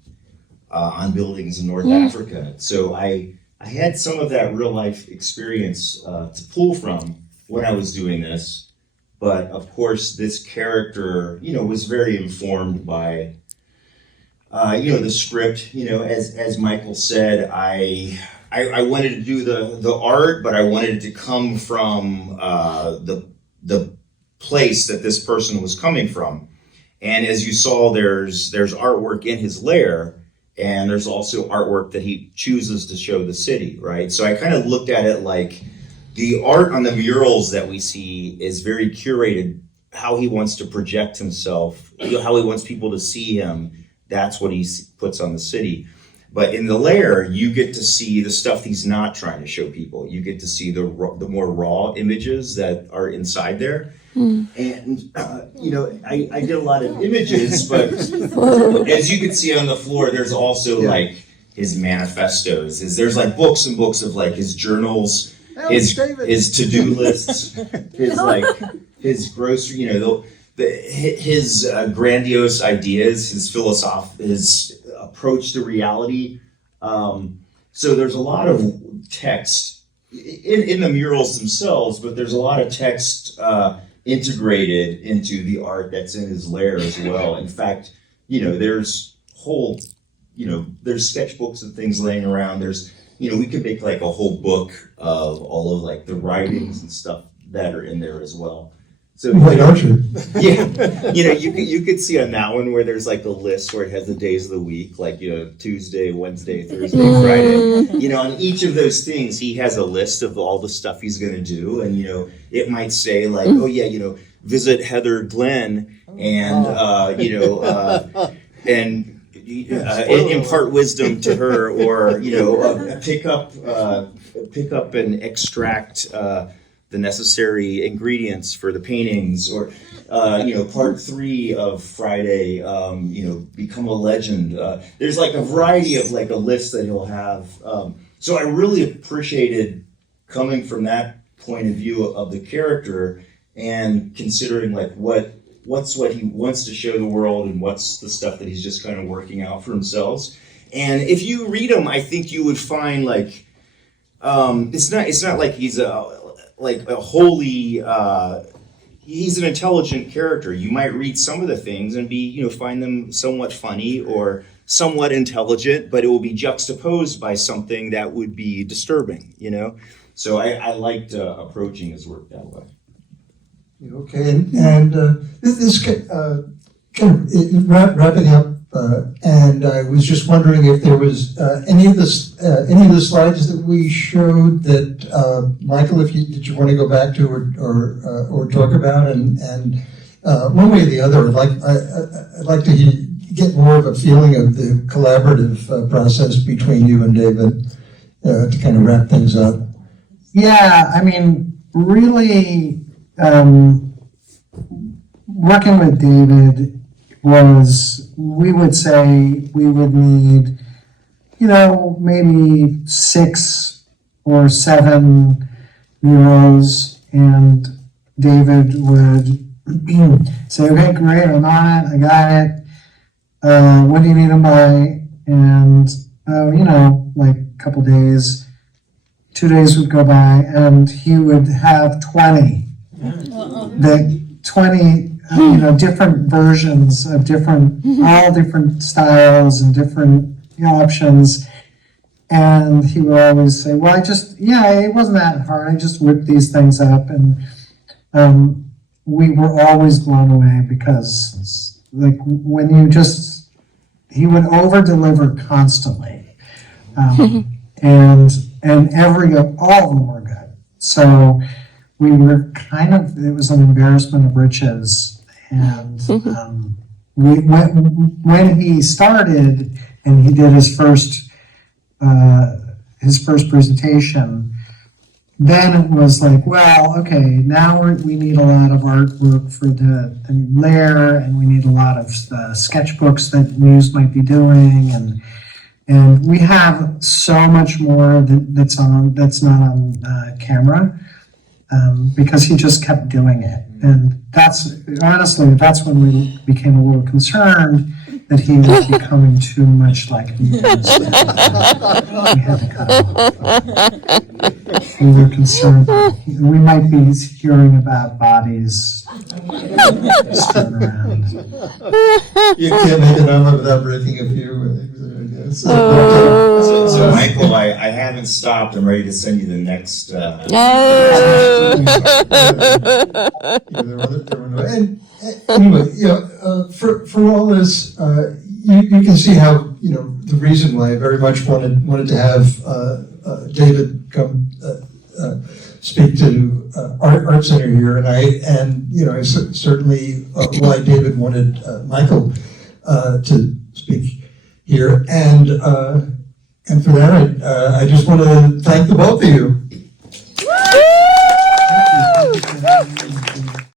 on buildings in North Africa. So I had some of that real life experience to pull from when I was doing this. But of course, this character, you know, was very informed by, you know, the script. You know, as Michael said, I wanted to do the art, but I wanted it to come from the place that this person was coming from. And as you saw, there's artwork in his lair, and there's also artwork that he chooses to show the city, right? So I kind of looked at it like, the art on the murals that we see is very curated, how he wants to project himself, how he wants people to see him. That's what he puts on the city. But in the lair, you get to see the stuff he's not trying to show people. You get to see the more raw images that are inside there. And, you know, I did a lot of images, but as you can see on the floor, there's also like his manifestos. There's like books and books of like his journals, his to-do lists, his grocery, you know, his grandiose ideas, his approach to reality. So there's a lot of text in the murals themselves, but there's a lot of text integrated into the art that's in his lair as well. In fact, you know, there's sketchbooks and things laying around. There's, you know, we could make like a whole book of all of like the writings and stuff that are in there as well. So Why don't you? yeah, you could see on that one where there's like a list where it has the days of the week, like Tuesday, Wednesday, Thursday, Friday. On each of those things, he has a list of all the stuff he's going to do, and it might say like, oh yeah, visit Heather Glenn and and impart wisdom to her, or pick up and extract the necessary ingredients for the paintings, or part 3 of Friday, become a legend. There's like a variety of like a list that he'll have. So I really appreciated coming from that point of view of the character and considering like what's what he wants to show the world and what's the stuff that he's just kind of working out for himself. And if you read him, I think you would find like it's not like he's a wholly he's an intelligent character. You might read some of the things and find them somewhat funny or somewhat intelligent, but it will be juxtaposed by something that would be disturbing, So I liked approaching his work that way. Okay, and this kind of wrapping up, and I was just wondering if there was any of the slides that we showed that Michael, did you want to go back to or talk about, and one way or the other, I'd like to get more of a feeling of the collaborative process between you and David to kind of wrap things up. Yeah, I mean, really, working with David was, we would say we would need, maybe 6 or 7 murals, and David would say, okay, great, I'm on it, I got it. What do you need them by? And, like a couple days, 2 days would go by, and he would have 20. The 20, different versions of all different styles and different options. And he would always say, well, it wasn't that hard. I just whipped these things up. And we were always blown away because, like, he would over-deliver constantly. And all of them were good. So we were it was an embarrassment of riches. And when he started and he did his first presentation, then it was like, well, okay, now we need a lot of artwork for the lair, and we need a lot of sketchbooks that Muse might be doing, and we have so much more that's not on camera, because he just kept doing it. And that's when we became a little concerned that he was becoming too much like Muse. We had to cut him off. We were concerned we might be hearing about bodies spin around. You can't make an omelet without breaking a few eggs, I guess. So Michael, I haven't stopped. I'm ready to send you the next. Anyway, for all this, you can see how the reason why I very much wanted to have David come speak to Art Center here, and certainly why David wanted Michael to speak here, and for that I just want to thank the both of you.